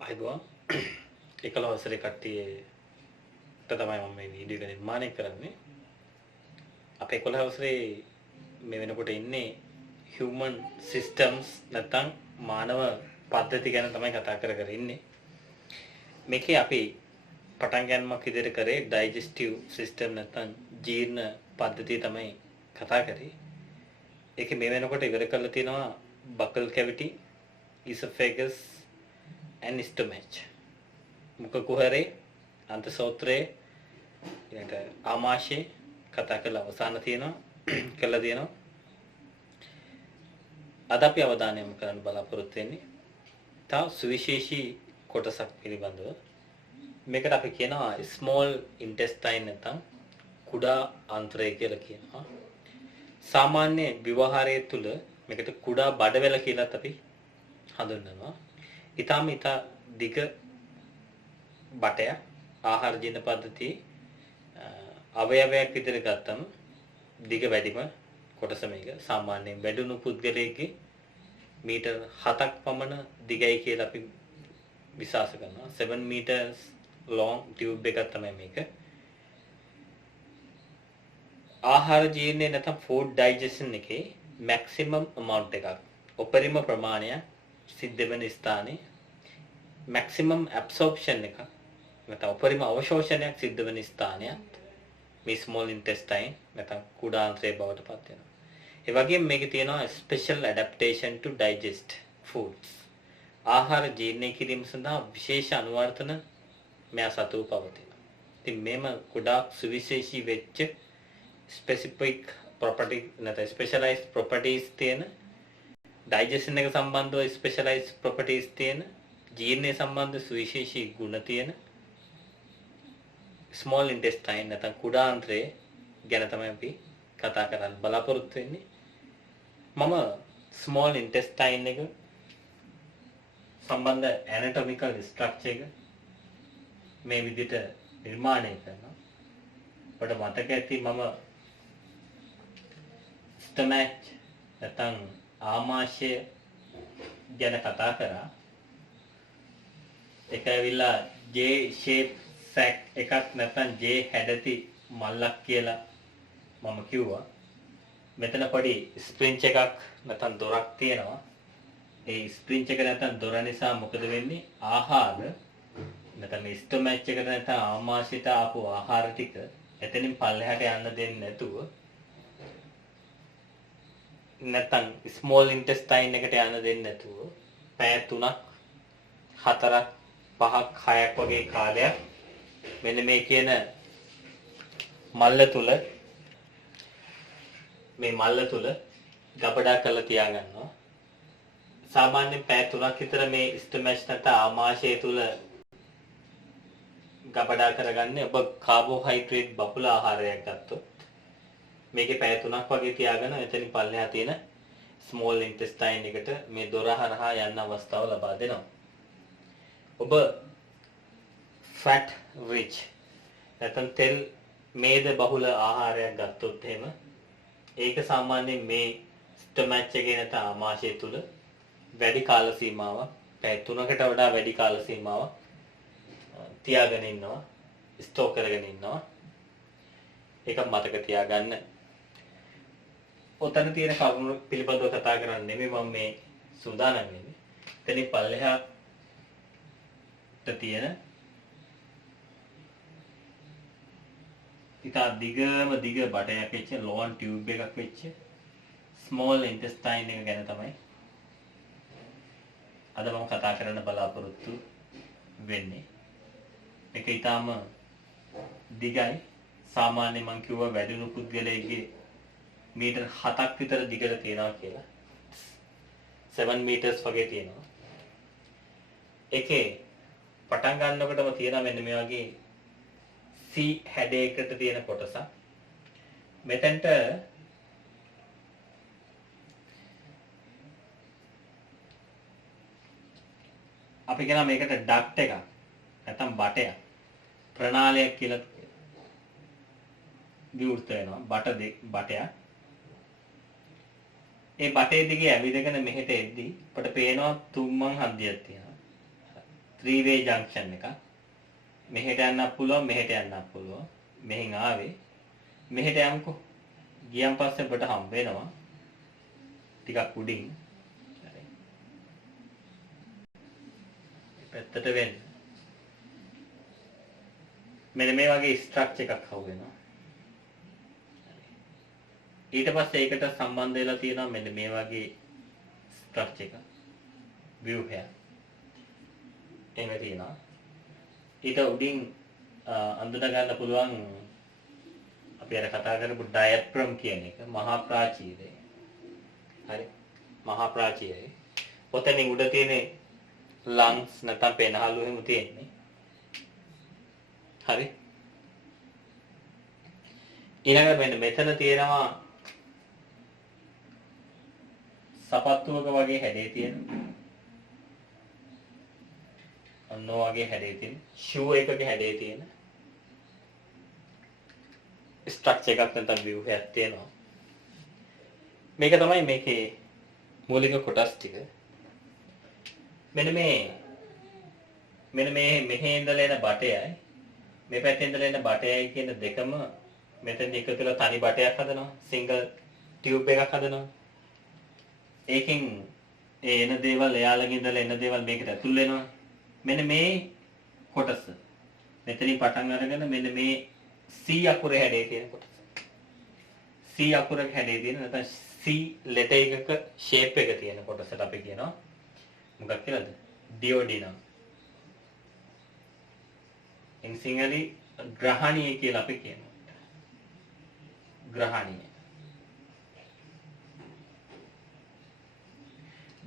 අයිබෝන් එකල අවසරේ කට්ටියට තමයි මම මේ වීඩියෝ එක නිර්මාණය කරන්නේ. අපේ 11 අවසරේ මේ වෙනකොට ඉන්නේ human systems නැත්නම් මානව පද්ධති ගැන තමයි කතා කර ඉන්නේ. මේකේ අපි පටන් ගන්නමක් විදිහට කරේ digestive system නැත්නම් ජීර්ණ පද්ධතිය තමයි කතා කරේ. ඒකේ මේ වෙනකොට ඉවර කරලා තියෙනවා buccal cavity, esophagus and stomach. මුඛ කුහරේ, අන්තසෝත්‍රයේ ඊට ආමාශයේ කතා කරලා අවසන් තියෙනවා කළා දෙනවා. අද අපි අවධානය යොමු කරන්න බලාපොරොත්තු වෙන්නේ තව සුවිශේෂී කොටසක් පිළිබඳව. මේකට අපි කියනවා small intestine නැත්නම් කුඩා ආන්ත්‍රය කියලා කියනවා. සාමාන්‍ය ව්‍යවහාරයේ තුල මේකට කුඩා බඩවැල කියලාත් අපි හඳුන්වනවා. ඊටාම දිග බටය ආහාර ජීර්ණ පද්ධතියේ අවයවයක් විදිහට ගත්තම දිග වැඩිම කොටස මේක. සාමාන්‍යයෙන් වැඩුණු පුද්ගලයෙක්ගේ මීටර් 7ක් පමණ දිගයි කියලා අපි විශ්වාස කරනවා. 7 meters long tube එකක් තමයි මේක. ආහාර ජීර්ණය නැත්නම් food digestion එකේ maximum amount එකක් උපරිම ප්‍රමාණයක් සිද්ධ වෙන ස්ථානයේ maximum absorption එක නැත්නම් උපරිම අවශෝෂණයක් සිද්ධ වෙන ස්ථානයත් මේ small intestine නැත්නම් කුඩා ආන්ත්‍රය බවට පත් වෙනවා. ඒ වගේම මේකේ තියෙනවා special adaptation to digest foods. ආහාර ජීර්ණය කිරීම සඳහා විශේෂ අනුවර්තන මෙයා සතුව පවතිනවා. ඉතින් මේම කුඩා සුවිශේෂී වෙච්ච specific property නැත්නම් specialized properties තියෙන digestion එක සම්බන්ධව specialized properties තියෙන ජීර්ණය සම්බන්ධ සුවිශේෂී ගුණ තියෙන small intestine නැත්නම් කුඩා ආන්ත්‍රය ගැන තමයි අපි කතා කරන්න බලාපොරොත්තු වෙන්නේ. මම small intestine එක සම්බන්ධ anatomical structure එක මේ විදිහට නිර්මාණය කරනවා. ඔබට මතක ඇති මම stomach නැත්නම් ආමාශය ගැන කතා කරා. ඒක ඇවිල්ලා J shape sac එකක් නැත්නම් J හැඩති මල්ලක් කියලා මම කිව්වා. මෙතන පොඩි ස්ප්‍රින්ච් එකක් නැත්නම් දොරක් තියෙනවා. ඒ ස්ප්‍රින්ච් එක නැත්නම් දොර නිසා මොකද වෙන්නේ? ආහාර නැත්නම් මේ ස්ටොමැච් එකට නැත්නම් ආමාශයට ආපු ආහාර ටික එතනින් පල්ලෙහාට යන්න දෙන්නේ නැතුව නැත්නම් ස්මෝල් ඉන්ටෙස්ටයින් එකට යන්න දෙන්නේ නැතුව පැය 3ක් 4ක් 5ක් 6ක් වගේ කාලයක් මෙන්න මේ කියන මල්ල තුල ගබඩා කරලා තියාගන්නවා. සාමාන්‍යයෙන් පැය 3ක් විතර මේ ස්ටොමැච් නැත්නම් ආමාශය තුල ගබඩා කරගන්නේ ඔබ කාබෝහයිඩ්‍රේට් බහුල ආහාරයක් ගත්තොත්. මේකේ පැය 3ක් වගේ තියාගෙන එතනින් පල්ලෙහා තියෙන ස්මෝල් ඉන්ටෙස්ටයින් එකට මේ දොර හරහා යන්න අවස්ථාව ලබා දෙනවා. ඔබ fat rich නැත්නම් තෙල් මේද බහුල ආහාරයක් ගත්තොත් එහෙම ඒක සාමාන්‍යයෙන් මේ ස්ටොමැච් එකේ නැත්නම් ආමාශය තුල වැඩි කාල සීමාවක් පැය 3කට වඩා වැඩි කාල සීමාවක් තියාගෙන ඉන්නවා, ස්ටෝක් කරගෙන ඉන්නවා. ඒක මතක තියාගන්න. ඔතන තියෙන කරුණු පිළිබඳව කතා කරන්නේ නෙමෙයි මම මේ සූදානම් වෙන්නේ. එතනින් පල්ලෙහාට තියෙන ඉතා දිග බටයක් වෙච්ච ලෝන් ටියුබ් එකක් වෙච්ච ස්මෝල් ඉන්ටෙස්ටයින් එක ගැන තමයි අද මම කතා කරන්න බලාපොරොත්තු වෙන්නේ. ඒක ඊටාම දිගයි. සාමාන්‍ය මං කිව්වා වැඩිණු පුද්ගලයෙක්ගේ මීටර් 7ක් විතර දිගට තියෙනවා කියලා. 7 meters වගේ තියෙනවා. ඒකේ පටන් ගන්නකොටම තියෙනවා මෙන්න මේ වගේ C හැඩයකට තියෙන කොටසක්. මෙතෙන්ට අපි කියනවා මේකට ඩක්ට් එකක් නැත්නම් බටයක් ප්‍රණාලයක් කියලා විවෘත වෙනවා. බටයක්. ඒ බටේ දිගේ ඇවිදගෙන මෙහෙට එද්දි අපිට පේනවා තුම්මන් හන්දියක් තියෙනවා. three way junction එකක්. මෙහෙට යන්නත් පුළුවන් මෙහෙට යන්නත් පුළුවන්. මෙහෙන් ආවේ මෙහෙට යමුකෝ. ගියන් පස්සේ ඔබට හම්බ වෙනවා ටිකක් උඩින්. හරි. පැත්තට වෙන්න. මෙන්න මේ වගේ ස්ට්‍රක්චර් එකක් හවු වෙනවා. ඊට පස්සේ ඒකට සම්බන්ධ වෙලා තියෙනවා මෙන්න මේ වගේ ස්ට්‍රක්චර් එකක්. view here. එහෙම තියෙනවා. ඊට උඩින් අඳුන ගන්න පුළුවන් අපි අර කතා කරපු ඩයෆ්‍රම් කියන එක මහා ප්‍රාචීරය. හරි. මහා ප්‍රාචීරය. ඔතනින් උඩ තියෙන lungs නැත්නම් පෙනහළු එහෙම තියෙන්නේ. හරි. ඊළඟට මෙන්න මෙතන තියෙනවා සපත්තුවක වගේ හැඩේ තියෙන. ඔන්න වගේ හැඩේ තියෙන. ෂූ එකක හැඩේ තියෙන. ස්ට්‍රක්චර් එකක් නැත්නම් view එකක් තියෙනවා. මේක තමයි මේකේ මූලික කොටස් ටික. මෙන්න මෙහේ ඉඳලා එන බටයයි මේ පැත්තේ ඉඳලා එන බටයයි කියන දෙකම මෙතෙන් එකතු වෙලා තනි බටයක් හදනවා. සිංගල් ටියුබ් එකක් හදනවා. ඒකෙන් ඒ එන දේවල් එයාලගේ ඉඳලා එන දේවල් මේකට ඇතුල් වෙනවා. මෙන්න මේ කොටස. මෙතනින් පටන් අරගෙන මෙන්න මේ C අකුරේ හැඩේ තියෙන කොටස. C අකුරේ හැඩේ තියෙන නැත්නම් C letter එකක shape එක තියෙන කොටසට අපි කියනවා මොකක්ද කියලාද? ඩියෝඩිනම්. සිංහලී ග්‍රහණීය කියලා අපි කියනවා. ග්‍රහණීය.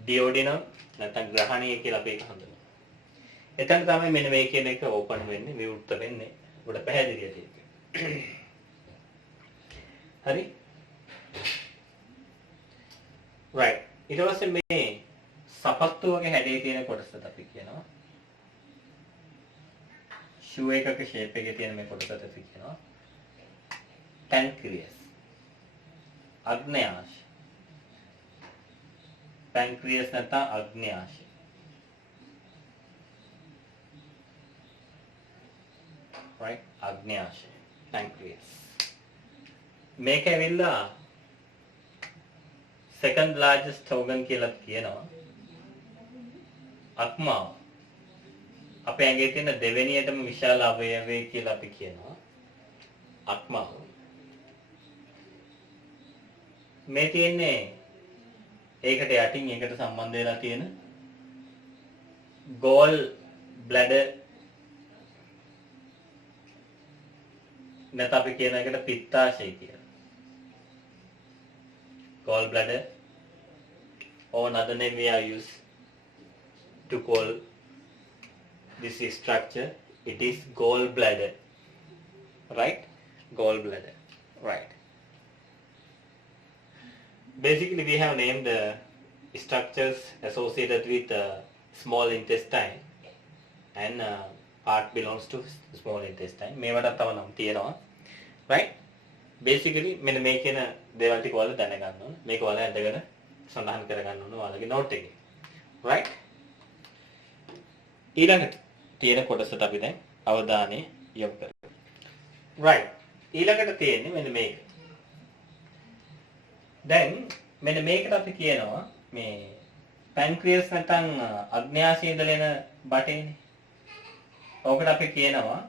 ඩියෝඩිනම් නැත්නම් ග්‍රහණීය කියලා අපි ඒක හඳුන්වනවා. එතන තමයි මෙන්න මේ කියන එක ඕපන් වෙන්නේ, විවෘත වෙන්නේ. උඩ පැහැදිලියට ඒක. හරි? right. ඊට පස්සේ මේ සපත්තු වගේ හැඩේ තියෙන කොටසට අපි කියනවා ෂූ එකක shape එකේ තියෙන මේ කොටසට අපි කියනවා pancreas. අග්න්‍යාශය. pancreas නැත්නම් අග්න්‍යාශය. right? අග්න්‍යාශය. pancreas. මේක ඇවිල්ලා second largest organ කියලා කියනවා. අක්මාව. අපේ ඇඟේ තියෙන දෙවෙනියටම විශාල අවයවය කියලා අපි කියනවා. අක්මාව. මේ තියෙන්නේ ඒකට යටින් ඒකට සම්බන්ධ වෙලා තියෙන gall bladder නැත්නම් අපි කියන එකට පිත්තාශය කියලා. gall bladder or another name we are used to call this structure, it is gall bladder, right? Gall bladder, right? Basically we have named the structures associated with small intestine and part belongs to small intestine. මේවට තව නම් තියෙනවා, right? Basically මෙන්න මේ කියන දේවල් ටික ඔයාලා දැනගන්න ඕන. මේක ඔයාලා ඇඳගෙන සඳහන් කරගන්න ඕන ඔයාලගේ note එකේ. right? ඊළඟට තියෙන කොටසට අපි දැන් අවධානය යොමු කරමු. right. ඊළඟට තියෙන්නේ මෙන්න මේක. දැන් මෙන්න මේකට අපි කියනවා මේ pancreas නැත්නම් අග්න්‍යාශයේ ඉඳලා එන බටේනේ. ඕකට අපි කියනවා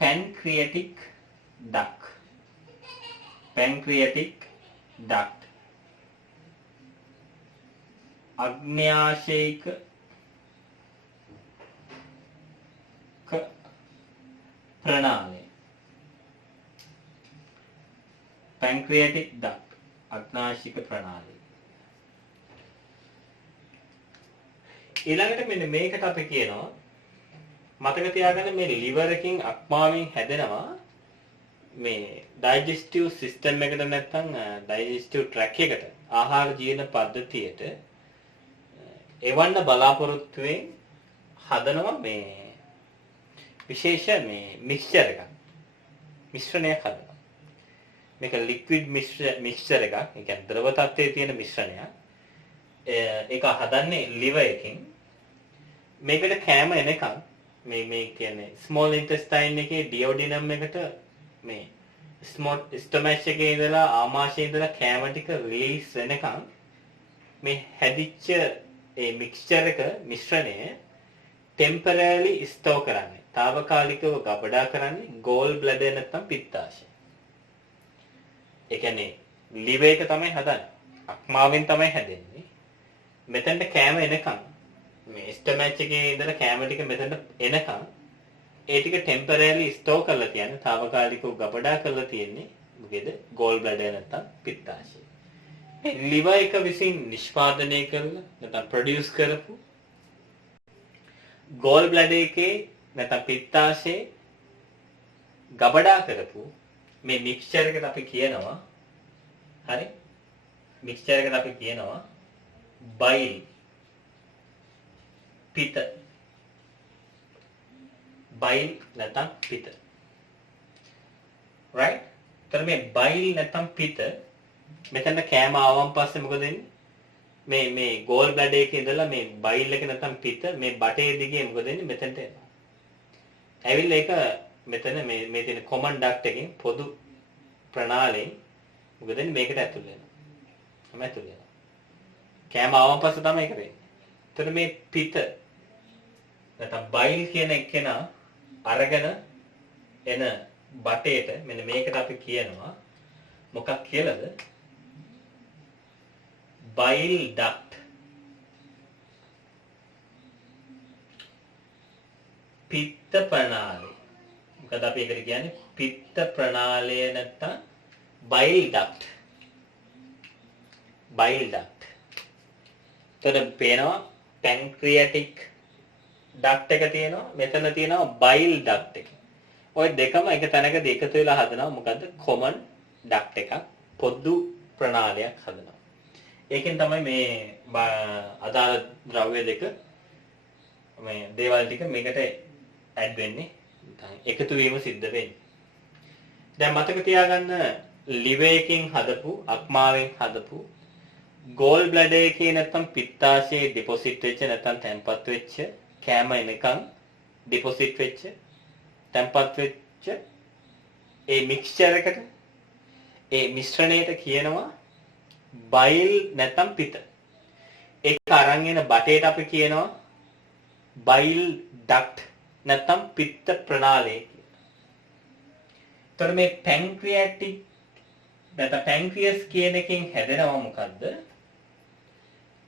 pancreatic duct. pancreatic duct. අග්න්‍යාශයික ප්‍රණාලය. pancreatic duct. අග්න්‍යාශික ප්‍රණාලය. ඊළඟට මෙන්න මේකට අපි කියනවා මතක තියාගන්න මේ liver එකකින් අක්මාවෙන් හැදෙනවා මේ digestive system එකට නැත්නම් digestive tract එකට ආහාර ජීවන පද්ධතියට එවන්න බලාපොරොත්තුෙන් හදනවා මේ විශේෂ මේ මික්ස්චර් එකක්. මිශ්‍රණයක් හදනවා. මේක liquid මික්ස්චර් එකක්. ඒ කියන්නේ ද්‍රව තත්ත්වයේ තියෙන මිශ්‍රණයක්. ඒක හදන්නේ liver එකෙන්. මේකට කෑම එනකන් මේ කියන්නේ small intestine එකේ duodenum එකට මේ ස්ටොමැච් එකේ ඉඳලා ආමාශයේ ඉඳලා කෑම ටික රිලීස් වෙනකන් මේ හැදිච්ච ඒ මික්ස්චර් එක මිශ්‍රණය ටෙම්පරරිලි ස්ටෝර් කරන්නේ. తాවකාලිකව ගබඩා කරන්නේ ගෝල් බ්ලැඩර් නැත්නම් පිත්තාශය. ඒ කියන්නේ liver එක තමයි හදන්නේ. අක්මාවෙන් තමයි හැදෙන්නේ. මෙතනට කෑම එනකන් මේ ස්ටොමැච් එකේ ඉඳලා කෑම ටික මෙතනට එනකන් ඒ ටික ටෙම්පරරිලි ස්ටෝර් කරලා තියන්නේ. తాවකාලිකව ගබඩා කරලා තියෙන්නේ මොකේද? ගෝල් බ්ලැඩර් නැත්නම් පිත්තාශය. මේ liver එක විසින් නිෂ්පාදනය කරලා නැත්නම් ප්‍රොඩියුස් කරපු ගෝල් බ්ලැඩර් එකේ නැත්නම් පිත්තාශයේ ගබඩා කරපු මේ මික්ස්චර් එකට අපි කියනවා හරි මික්ස්චර් එකට අපි කියනවා බයිල් පිත බයිල් නැත්නම් පිත right තර මේ බයිල් නැත්නම් පිත මෙතන කෑම ආවන් පස්සේ මොකද වෙන්නේ මේ ගෝල් බ්ලැඩර් එකේ ඉඳලා මේ බයිල් එක නැත්නම් පිත මේ බටේ දිගේ මොකද වෙන්නේ මෙතනට එනවා ඇවිල්ලා ඒක මෙතන මේ තියෙන කොමන් ඩක්ට් එකෙන් පොදු ප්‍රණාලයෙන් මොකද වෙන්නේ මේකට ඇතුල් වෙනවා. තමයි ඇතුල් වෙනවා. කෑම ආවන් පස්සේ තමයි ඒක වෙන්නේ. එතන මේ පිත නැත්නම් බයිල් කියන එකේනා අරගෙන එන බටේට මෙන්න මේකට අපි කියනවා මොකක් කියලාද? බයිල් ඩක්ට්. පිත්ත ප්‍රණාලය. මොකද අපි ඒකට කියන්නේ පිත්ත ප්‍රණාලය නැත්නම් බයිල් ඩක්ට්. බයිල් ඩක්ට්. එතන පේනවා පැන්ක්‍රියාටික් ඩක්ට් එක තියෙනවා. මෙතන තියෙනවා බයිල් ඩක්ට් එක. ওই දෙකම එක තැනකදී එකතු වෙලා හදනවා මොකද්ද? කොමන් ඩක්ට් එකක් පොදු ප්‍රණාලයක් හදනවා. ඒකෙන් තමයි මේ අදාළ ද්‍රව්‍ය දෙක මේ දේවල් ටික මේකට ඇඩ් වෙන්නේ. එකතු වීම සිද්ධ වෙන්නේ. දැන් මතක තියාගන්න liver එකෙන් හදපු අක්මාවෙන් හදපු ගෝල් බ්ලැඩර් එකේ නැත්නම් පිත්තාශයේ ඩිපොසිට් වෙච්ච නැත්නම් තැම්පත් වෙච්ච කෑම එනකන් ඩිපොසිට් වෙච්ච තැම්පත් වෙච්ච ඒ මික්ස්චර් එකට ඒ මිශ්‍රණයට කියනවා බයිල් නැත්නම් පිත. ඒක අරන් එන බටේට අපි කියනවා බයිල් ඩක්ට් නැත්නම් පිත්ත ප්‍රණාලය කියලා. ඒතර මේ පැන්ක්‍රියාටික් නැත්නම් පැන්ක්‍රියස් කියන එකෙන් හැදෙනවා මොකද්ද?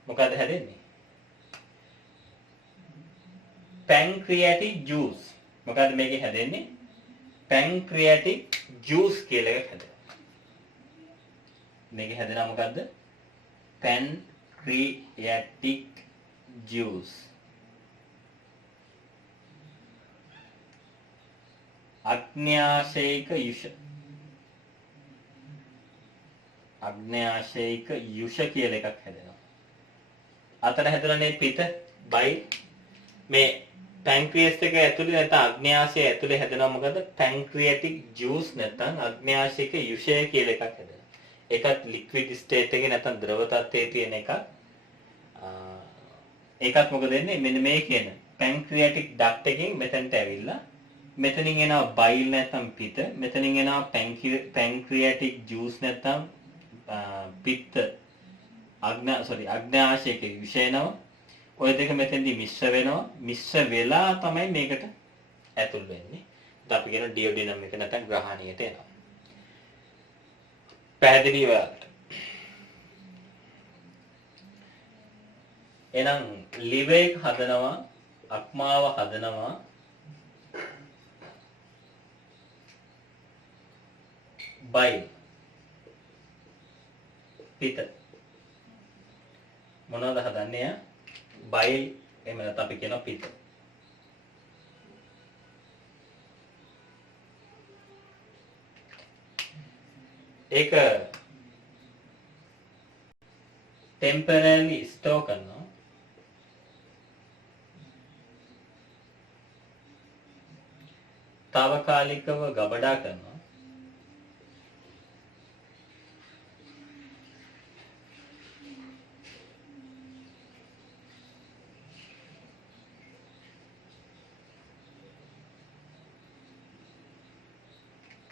මොකද්ද හැදෙන්නේ? පැන්ක්‍රියාටික් ජූස්. මොකද්ද මේකේ හැදෙන්නේ? පැන්ක්‍රියාටික් ජූස් කියලා එකක් හැදෙනවා. මේකේ හැදෙනවා මොකද්ද? පැන්ක්‍රියාටික් ජූස්. අග්න්‍යාශයික යුෂ. අග්න්‍යාශයික යුෂ කියලා එකක් හැදෙනවා. අතන හැදෙනනේ පිත බයිල් මේ පැන්ක්‍රියස් එක ඇතුලේ නැත්නම් අග්න්‍යාශය ඇතුලේ හැදෙනවා මොකද? පැන්ක්‍රියාටික් ජූස් නැත්නම් අග්න්‍යාශයික යුෂය කියලා එකක් හැදෙනවා. ඒකත් ලික්විඩ් ස්ටේට් එකේ නැත්නම් ද්‍රව තත්ත්වයේ තියෙන එකක්. ඒකත් මොකද වෙන්නේ? මෙන්න මේ කියන පැන්ක්‍රියාටික් ඩක්ට් එකෙන් මෙතනට ඇවිල්ලා මෙතනින් එනවා බයිල් නැත්නම් පිත, මෙතනින් එනවා පැන්ක්‍රියාටික් ජූස් නැත්නම් පිත්ත අග්න්‍යාශයක විෂයනවා. ඔය දෙක මෙතෙන්දී මිශ්‍ර වෙනවා. මිශ්‍ර වෙලා තමයි මේකට ඇතුල් වෙන්නේ. අපි කියන ඩියෝඩිනම් එක නැත්නම් ග්‍රහණියට එනවා. පැහැදිලි ඔයාලට. එහෙනම් liver එක හදනවා, අක්මාව හදනවා. බයිල් පිත මොනවද හදන්නේ? බයිල් එහෙම නැත්නම් අපි කියනවා පිත. ඒක ටෙම්පරරිලි ස්ටෝර් කරනවා. తాවකාලිකව ගබඩා කරනවා.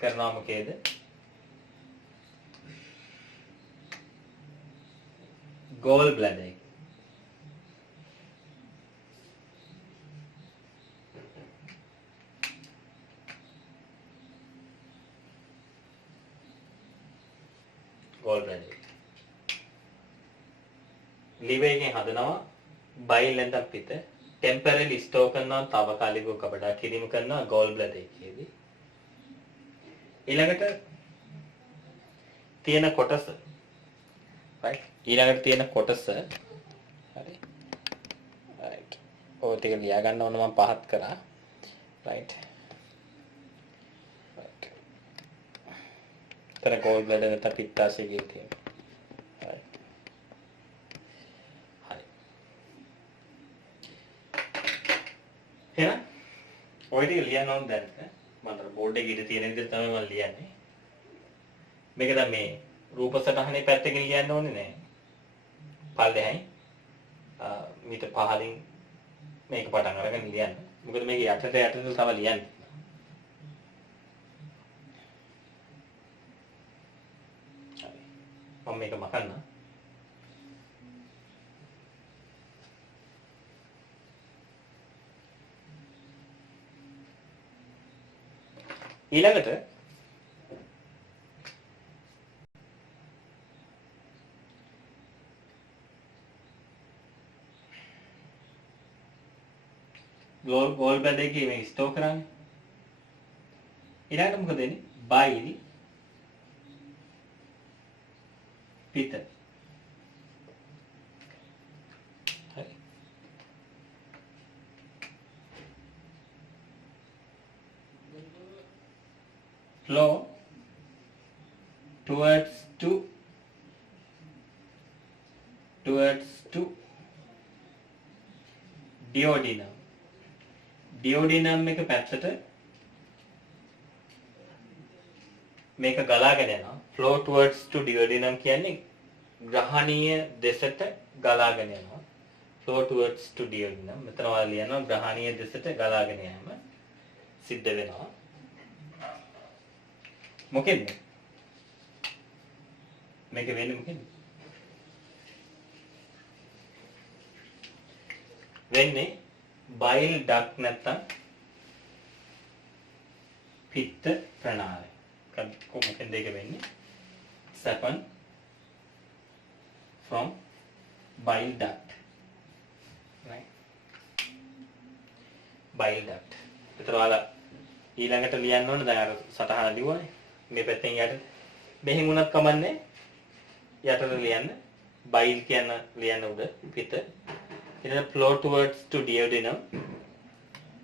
කරනවා මොකේද? ගෝල් බ්ලැඩර් එක. ගෝල් බ්ලැඩර් එක. liver එකෙන් හදනවා bile නැත්නම් පිත. temporarily store කරනවා తాවකාලිකව කපඩා කිරීම කරනවා ගෝල් බ්ලැඩර් එකේදී. ඊළඟට තියෙන කොටස right ඊළඟට තියෙන කොටස හරි right ඔය ටික ලියා ගන්න ඕන මම පහත් කරා right right තර ගෝල් බ්ලැඩර් නැත්නම් පිත්තාශය කියලා තියෙනවා right හරි එහෙනම් ඔය ටික ලියන්න ඕන දැන් මම බෝඩ් එකේ ඉඳ තියෙන විදිහට තමයි මම ලියන්නේ මේක දැන් මේ රූප සටහනේ පැත්තකින් ලියන්න ඕනේ නෑ පල්ලෙහායි මීට පහලින් මේක පටන් අරගෙන ලියන්න මොකද මේක යටට තව ලියන්න හරි මම මේක මකන්න ඊළඟට ගෝල් බ්ලැඩර් එකේ මේ ස්ටෝර් කරන්නේ ඊළඟට මොකද වෙන්නේ bile පිත හරි flow towards to ඩියෝඩිනම් එක පැත්තට මේක ගලාගෙන යනවා flow towards to ඩියෝඩිනම් කියන්නේ ග්‍රහණීය දෙසට ගලාගෙන යනවා flow towards to ඩියෝඩිනම් මෙතන ඔයාලා ලියනවා ග්‍රහණීය දෙසට ගලාගෙන යෑම සිද්ධ වෙනවා මොකෙන්ද මේක වෙන්නේ මොකෙන්ද වෙන්නේ bile duct නැත්තම් පිත්ත ප්‍රනාලය. කොහොමද ඒක වෙන්නේ? happen from bile duct. Right? bile duct. ඒතර ඔයාලා ඊළඟට ලියන්න ඕනේ දැන් අර සටහන ලියුවානේ. මේ පැත්තෙන් යට මෙහෙම උනත් කමන්නේ යටට ලියන්න. bile කියන ලියන්න උඩ පිත්ත ඊට flow towards to duodenum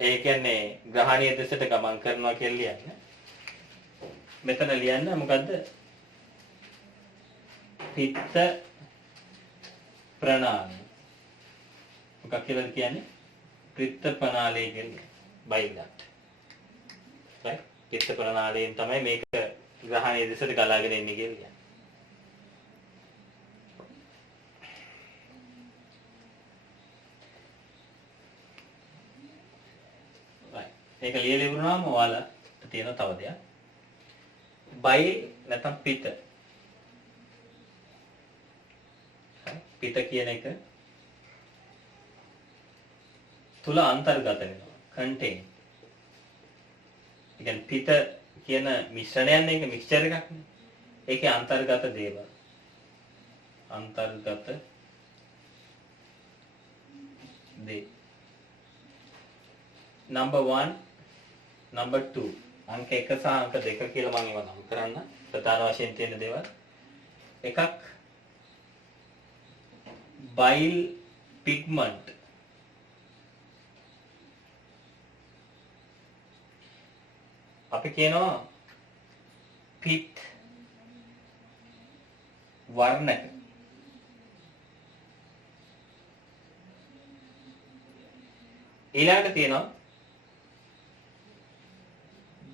ඒ කියන්නේ ග්‍රහණීය දෙසට ගමන් කරනවා කියලා ලියන්න. මෙතන ලියන්න මොකද්ද? පිත්ත ප්‍රනාලය. මොකක් කියලාද කියන්නේ? පිත්ත ප්‍රනාලය කියන්නේ bile duct. right? පිත්ත ප්‍රනාලයෙන් තමයි මේක ග්‍රහණීය දෙසට ගලාගෙන එන්නේ කියලා කියන්නේ. මේක ලියලා ඉවරනවාම ඔයාලට තියෙන තව දෙයක්. bile නැත්නම් පිත. පිත කියන එක තුල අන්තර්ගත වෙනවා. contain. ඒ කියන්නේ පිත කියන මිශ්‍රණයක් නේ ඒක මික්ස්චර් එකක් නේ. ඒකේ අන්තර්ගත දේවල්. අන්තර්ගත දේ. number 1 number 2 අංක 1 සහ අංක 2 කියලා මම ඒවා නම් කරන්න ප්‍රධාන වශයෙන් තියෙන දේවල් එකක් bile pigment අපි කියනවා පිත් වර්ණක ඊළඟට තියෙනවා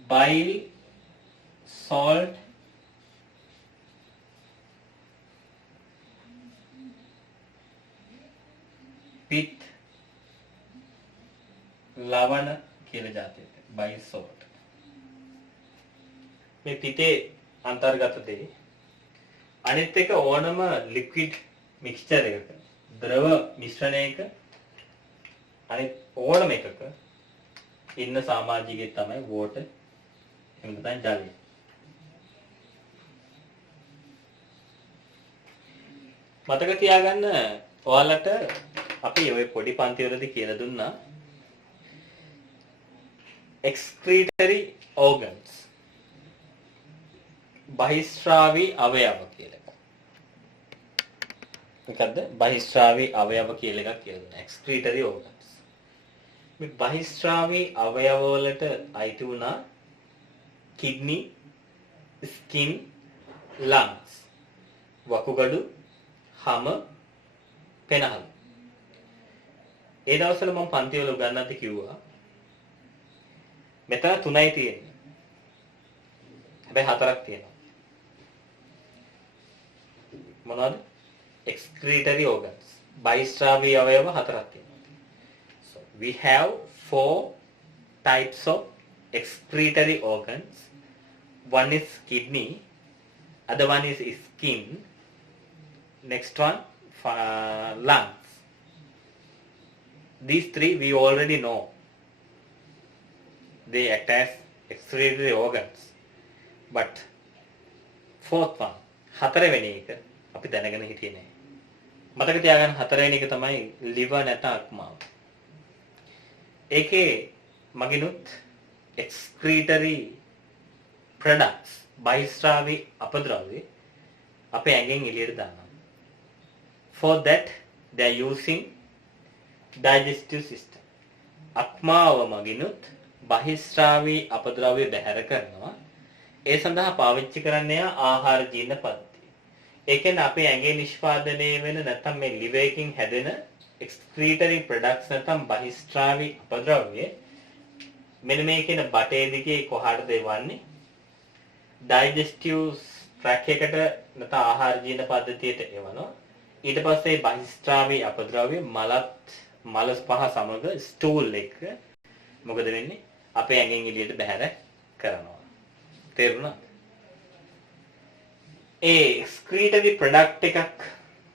bile salt පිත් ලවණ කියලා જાතියක් bile salt මේ පිටේ අන්තර්ගත දේ. අනිත් එක ඕනම ලික්විඩ් මික්ස්චර් එකක ද්‍රව මිශ්‍රණයක අනිත් ඕනම එකක ඉන්න සමාජිකයෙක් තමයි වෝටර් එහෙම නැත්නම් ජලය. මතක තියාගන්න ඔයාලට අපි ওই පොඩි පන්ති වලදී කියලා දුන්නා excretory organs බහිස්රාවී අවයව කියලා එකක්. මොකද්ද? බහිස්රාවී අවයව කියලා එකක් කියලා දුන්නා. excretory organs. මේ බහිස්රාවී අවයව වලට අයිති වුණා kidney, skin, lungs. වකුගඩු, හම, පෙනහල. ඒ දවස්වල මම පන්ති වල උගන්වද්දි කිව්වා මෙතන 3යි තියෙන්නේ. හැබැයි 4ක් තියෙනවා. මොනවද? excretory organs. බහිස්රාවී අවයව 4ක් තියෙනවා. So we have 4 types of excretory organs. One is kidney, other one is skin, next one lungs. These 3 we already know. They act as excretory organs. But fourth one, හතරවෙනි එක අපි දැනගෙන හිටියේ නෑ. මතක තියාගන්න හතරවෙනි එක තමයි liver නැත්නම් අක්මාව. ඒකේ මගිනුත් excretory products බහිස්රාවී අපද්‍රව්‍ය අපේ ඇඟෙන් එළියට දානවා. For that they are using digestive system. අක්මාව මගිනුත් බහිස්රාවී අපද්‍රව්‍ය බැහැර කරනවා. ඒ සඳහා පාවිච්චි කරන්නේ ආහාර ජීර්ණ පද්ධතිය. ඒ කියන්නේ අපේ ඇඟේ නිෂ්පාදනය වෙන නැත්නම් මේ liver එකකින් හැදෙන excretory products නැත්නම් බහිස්රාවී අපද්‍රව්‍ය මෙන්න මේ කියන බටේ දිගේ කොහාටද එවන්නේ? digestive tract එකට නැත්නම් ආහාර ජීර්ණ පද්ධතියට එවනවා. ඊට පස්සේ බහිස්රාවී අපද්‍රව්‍ය මල පහ සමග ස්ටූල් එක මොකද වෙන්නේ? අපේ ඇඟෙන් එළියට බැහැර කරනවා. තේරුණාද? ඒ excretory product එකක්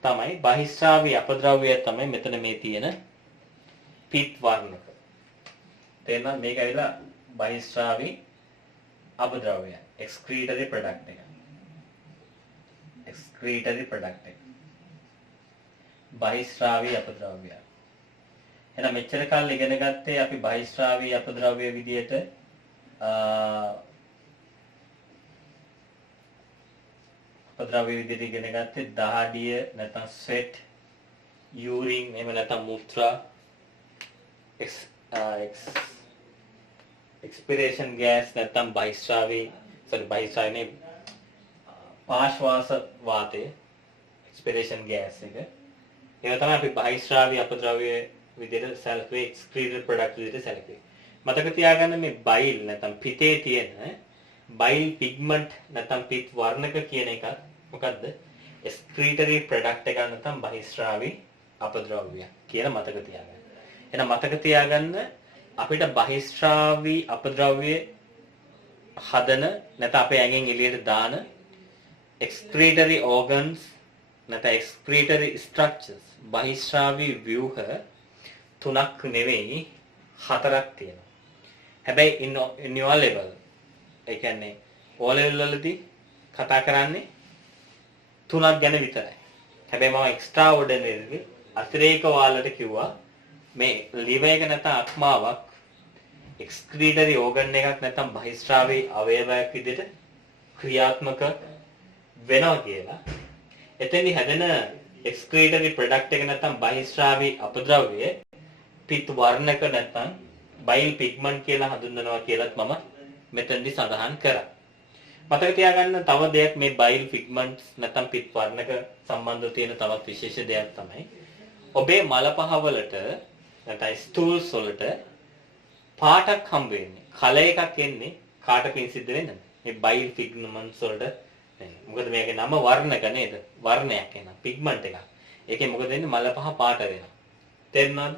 තමයි බහිස්රාවී අපද්‍රව්‍ය තමයි මෙතන මේ තියෙන පිත් වර්ණක. තේරුණාද? මේක ඇවිල්ලා බහිස්රාවී අපද්‍රව්‍ය excretory product එක. excretory product එක. බහිස්රාවී අපද්‍රව්‍ය. එහෙනම් මෙච්චර කාලෙ ඉගෙන ගත්තේ අපි බහිස්රාවී අපද්‍රව්‍ය විදියට අපද්‍රව්‍ය විදියට ඉගෙන ගත්තේ දහඩිය නැත්නම් sweat, urine එහෙම නැත්නම් මුත්‍රා, expiration gas නැත්නම් බහිස්රාවී පාශ්වාස වාතය expiration gas එක. ඒක තමයි අපි බහිස්රාවී අපද්‍රව්‍ය විදිහට සැලකුවේ excretory product විදිහට සැලකුවේ. මතක තියාගන්න මේ බයිල් නැත්නම් පිතේ තියෙන බයිල් පිග්මන්ට් නැත්නම් පිත් වර්ණක කියන එක මොකද්ද? excretory product එක නැත්නම් බහිස්රාවී අපද්‍රව්‍ය කියලා මතක තියාගන්න. එහෙනම් මතක තියාගන්න අපිට බහිස්රාවී අපද්‍රව්‍ය හදන නැත්නම් අපේ ඇඟෙන් එළියට දාන excretory organs නැත්නම් excretory structures බහිස්රාවී ව්‍යුහ 3ක් නෙවෙයි 4ක් තියෙනවා. හැබැයි in your level ඒ කියන්නේ O level වලදී කතා කරන්නේ 3ක් ගැන විතරයි. හැබැයි මම extraordinary අතිරේක වාලට කිව්වා මේ liver එක නැත්නම් අක්මාවක් excretory organ එකක් නැත්නම් බහිස්රාවී අවයවයක් විදිහට ක්‍රියාත්මක වෙනවා කියලා. එතෙන්දි හැදෙන excretory product එක නැත්නම් බහිස්රාවී අපද්‍රව්‍ය පිත් වර්ණක නැත්නම් bile pigment කියලා හඳුන්වනවා කියලාත් මම මෙතෙන්දි සඳහන් කරා. මතක තියාගන්න තව දෙයක් මේ bile pigments නැත්නම් පිත් වර්ණක සම්බන්ධව තියෙන තවත් විශේෂ දෙයක් තමයි ඔබේ මල පහ වලට නැත්නම් stools වලට පාටක් හම්බ වෙන්නේ. කලර් එකක් එන්නේ කාටකින් සිද්ධ වෙන්නද? මේ bile pigments වලට මොකද මේකේ නම වර්ණක නේද? වර්ණයක් එනවා. pigment එකක්. ඒකේ මොකද වෙන්නේ? මල පහ පාට වෙනවා. තේරුණාද?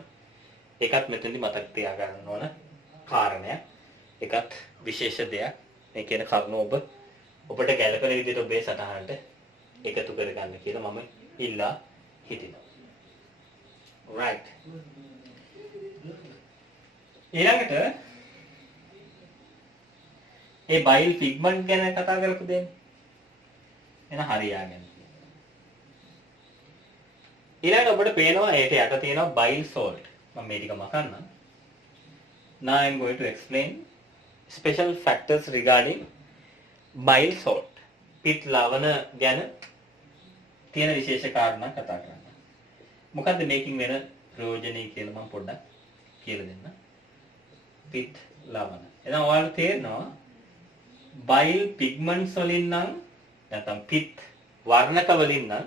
ඒකත් මෙතෙන්දි මතක තියාගන්න ඕන කාරණයක්. ඒකත් විශේෂ දෙයක්. මේ කියන කරුණ ඔබ ඔබට ගැළපෙන විදිහට ඔබේ සටහනට එකතු කරගන්න කියලා මම ඉල්ලා හිටිනවා. right. ඊළඟට ඒ බයිල් පිග්මන්ට් ගැන කතා කරපු දෙන්නේ. එන හරියාගෙන. ඊළඟට ඔබට පේනවා ඒකට යට තියෙනවා බයිල් සෝල්ට්. මම මේ ටික මකන්නම්. Now I am going to explain special factors regarding bile salt. පිත් ලවණ ගැන තියෙන විශේෂ කාරණා කතා කරන්න. මොකද්ද මේකින් වෙන ප්‍රයෝජනය කියලා මම පොඩ්ඩක් කියලා දෙන්න. පිත් ලවණ. එහෙනම් ඔයාලට තේරෙනවා bile pigments වලින් නම් නැත්නම් පිත් වර්ණක වලින් නම්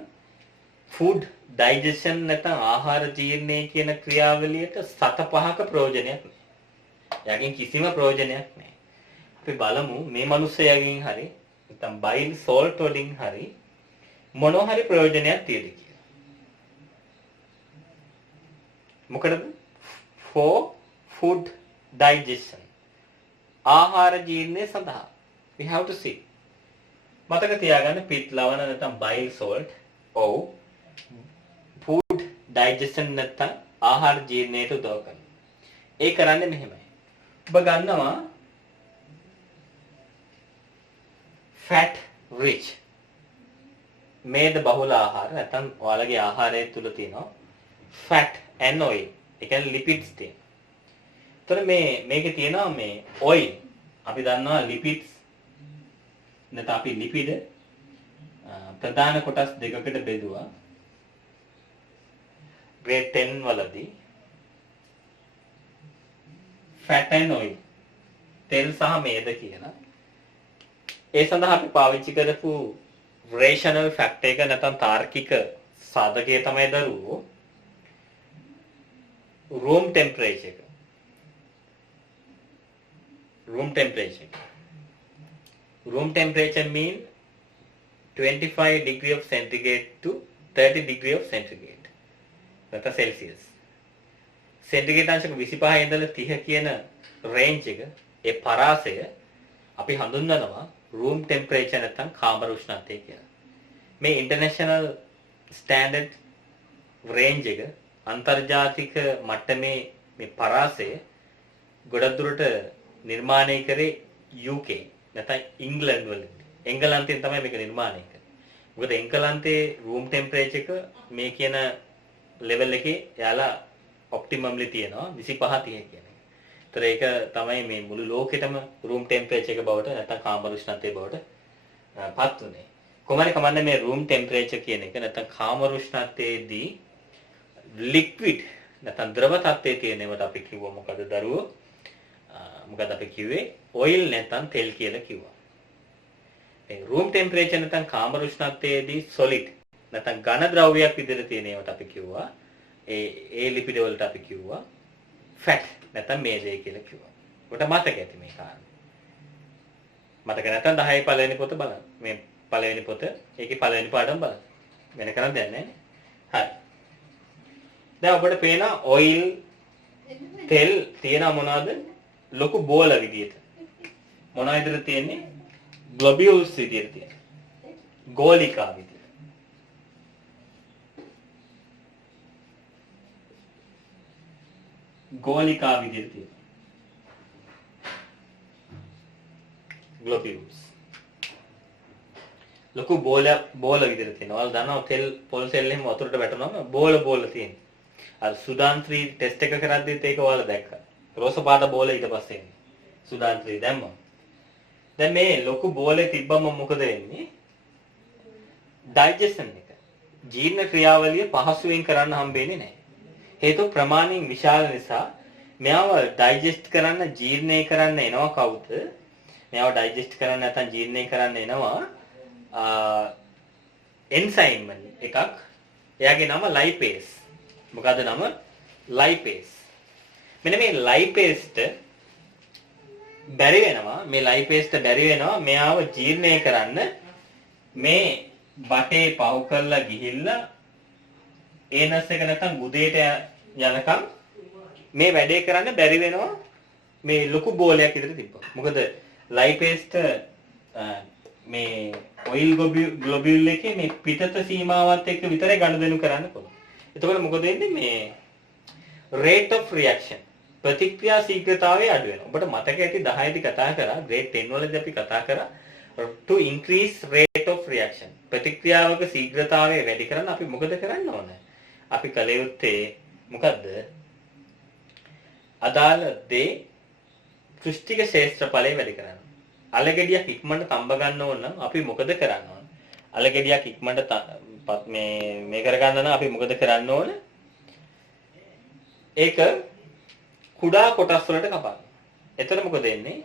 food digestion නැත්නම් ආහාර ජීර්ණය කියන ක්‍රියාවලියට 7-5ක ප්‍රයෝජනයක් නැහැ. යකින් කිසිම ප්‍රයෝජනයක් නැහැ. අපි බලමු මේ මිනිස්සයාගෙන් හරි නැත්නම් බයිල් සෝල්ට් වලින් හරි මොනවා හරි ප්‍රයෝජනයක් තියෙද කියලා. මොකටද? for food digestion. ආහාර ජීර්ණය සඳහා. We have to see. මතක තියාගන්න පිත් ලවණ නැත්නම් බයිල් සෝල්ට් ඔව් food digestion නැත්නම් ආහාර ජීර්ණයට උදව් කරනවා. ඒ කරන්නේ මෙහෙමයි. ඔබ ගන්නවා fat rich මේද බහුල ආහාර නැත්නම් ඔයාලගේ ආහාරය තුල තියෙනවා fat and oil. ඒ කියන්නේ lipids තියෙනවා. ඒතර මේකේ තියෙනවා මේ oil. අපි දන්නවා lipids නැත්නම් අපි lipid ප්‍රධාන කොටස් දෙකකට බෙදුවා. grade 10 වලදී fat and oil තෙල් සහ මේද කියන ඒ සඳහා අපි පාවිච්චි කරපු rational factor එක නැත්නම් තාර්කික සාධකය තමයි දරුවෝ room temperature mean 25 degree of centigrade to 30 degree of centigrade නැත්නම් celsius සෙන්ටිග්‍රේඩ් අංශක 25 ඉඳලා 30 කියන රේන්ජ් එක ඒ පරාසය අපි හඳුන්වනවා room temperature නැත්නම් කාමර උෂ්ණත්වය කියලා. මේ ඉන්ටර්නැෂනල් ස්ටෑන්ඩඩ් රේන්ජ් එක අන්තර්ජාතික මට්ටමේ මේ පරාසය ගොඩක් දුරට නිර්මාණය කරේ UK නැත්නම් ඉංග්ලන්ඩ් වලින්. එංගලන්තයෙන් තමයි මේක නිර්මාණය කරේ. මොකද එංගලන්තේ room temperature එක මේ කියන level එකේ යාලා ඔප්ටිමම්ලි තියෙනවා 25-30 කියන එක. ඒතර ඒක තමයි මේ මුළු ලෝකෙටම room temperature එක බවට නැත්නම් කාමර උෂ්ණත්වය බවට පත් උනේ. කොහොමද කමන්නේ මේ room temperature කියන එක නැත්නම් කාමර උෂ්ණත්වයේදී liquid නැත්නම් ද්‍රව තත්ත්වයේ තියෙනවට අපි කිව්වා මොකද දරුවෝ? මොකද අපි කිව්වේ oil නැත්නම් තෙල් කියලා කිව්වා. මේ room temperature නැත්නම් කාමර උෂ්ණත්වයේදී solid නැත්නම් ඝන ද්‍රව්‍යයක් විදිහට තියෙනවට අපි කිව්වා ඒ ලිපිඩ වලට අපි කිව්වා fat නැත්නම් මේදේ කියලා කිව්වා. ඔකට මතක ඇති මේ කාරණා. මතක නැත්නම් 10 පළවෙනි පොත බලන්න. මේ පළවෙනි පොත ඒකේ පළවෙනි පාඩම බලන්න. වෙන කරන් දෙයක් නැහැ නේ. හරි. දැන් ඔබට පේනවා oil තෙල් තියෙනවා මොනවද? ලොකු බෝල විදියට. මොනවා විදිහට තියෙන්නේ? globules විදියට තියෙනවා. ගෝලිකා විදියට. ගෝලිකා විදියට තියෙනවා. globules. ලොකු බෝල විදියට තියෙනවා. ඔයාලා දන්නවා තෙල් පොල් සෙල් එහෙම වතුරට වැටුනම බෝල තියෙනවා. අර සුඩාන් 3 ටෙස්ට් එක කරද්දිත් ඒක ඔයාලා දැක්කා. රෝස පාට බෝල ඊට පස්සේ එන්නේ. සුඩාන් 3 දැම්මම. දැන් මේ ලොකු බෝලේ තිබ්බම මොකද වෙන්නේ? ඩයිජෙෂන් එක. ජීර්ණ ක්‍රියාවලිය පහසුවෙන් කරන්න හම්බෙන්නේ නැහැ. හේතුව ප්‍රමාණයෙන් විශාල නිසා මෙයාව ඩයිජෙස්ට් කරන්න ජීර්ණය කරන්න එනවා කවුද? මෙයාව ඩයිජෙස්ට් කරන්න නැත්නම් ජීර්ණය කරන්න එනවා එන්සයිම් එකක්. එයාගේ නම ලයිපේස්. මොකද්ද නම? ලයිපේස්. මෙන්න මේ ලයිපේස්ට බැරි වෙනවා මෙයාව ජීර්ණය කරන්න මේ බටේ පහු කරලා ගිහිල්ලා ඒනස් එක නැත්නම් ගුදේට යනකම් මේ වැඩේ කරන්න බැරි වෙනවා මේ ලොකු බෝලයක් විතර තිබ්බා. මොකද ලයිපේස්ට මේ ඔයිල් ග්ලොබියුල් එකේ මේ පිටත සීමාවත් එක්ක විතරයි ගනුදෙනු කරන්න පුළුවන්. එතකොට මොකද වෙන්නේ මේ rate of reaction ප්‍රතික්‍රියා ශීඝ්‍රතාවය අඩු වෙනවා. ඔබට මතක ඇති 10 දී කතා කරා grade 10 වලදී අපි කතා කරා to increase rate of reaction ප්‍රතික්‍රියාවක ශීඝ්‍රතාවය වැඩි කරන්න අපි මොකද කරන්න ඕනේ? අපි කල යුත්තේ මොකද්ද? අදාළ දේ දෘෂ්ටික ශේෂ්ත්‍රඵලය වැඩි කරන්න. අලගෙඩියක් ඉක්මනට තඹ ගන්න ඕන නම් අපි මොකද කරන්න ඕන? අලගෙඩියක් ඉක්මනට මේ කර ගන්න නම් අපි මොකද කරන්න ඕන? ඒක කුඩා කොටස් වලට කපන්න. එතකොට මොකද වෙන්නේ?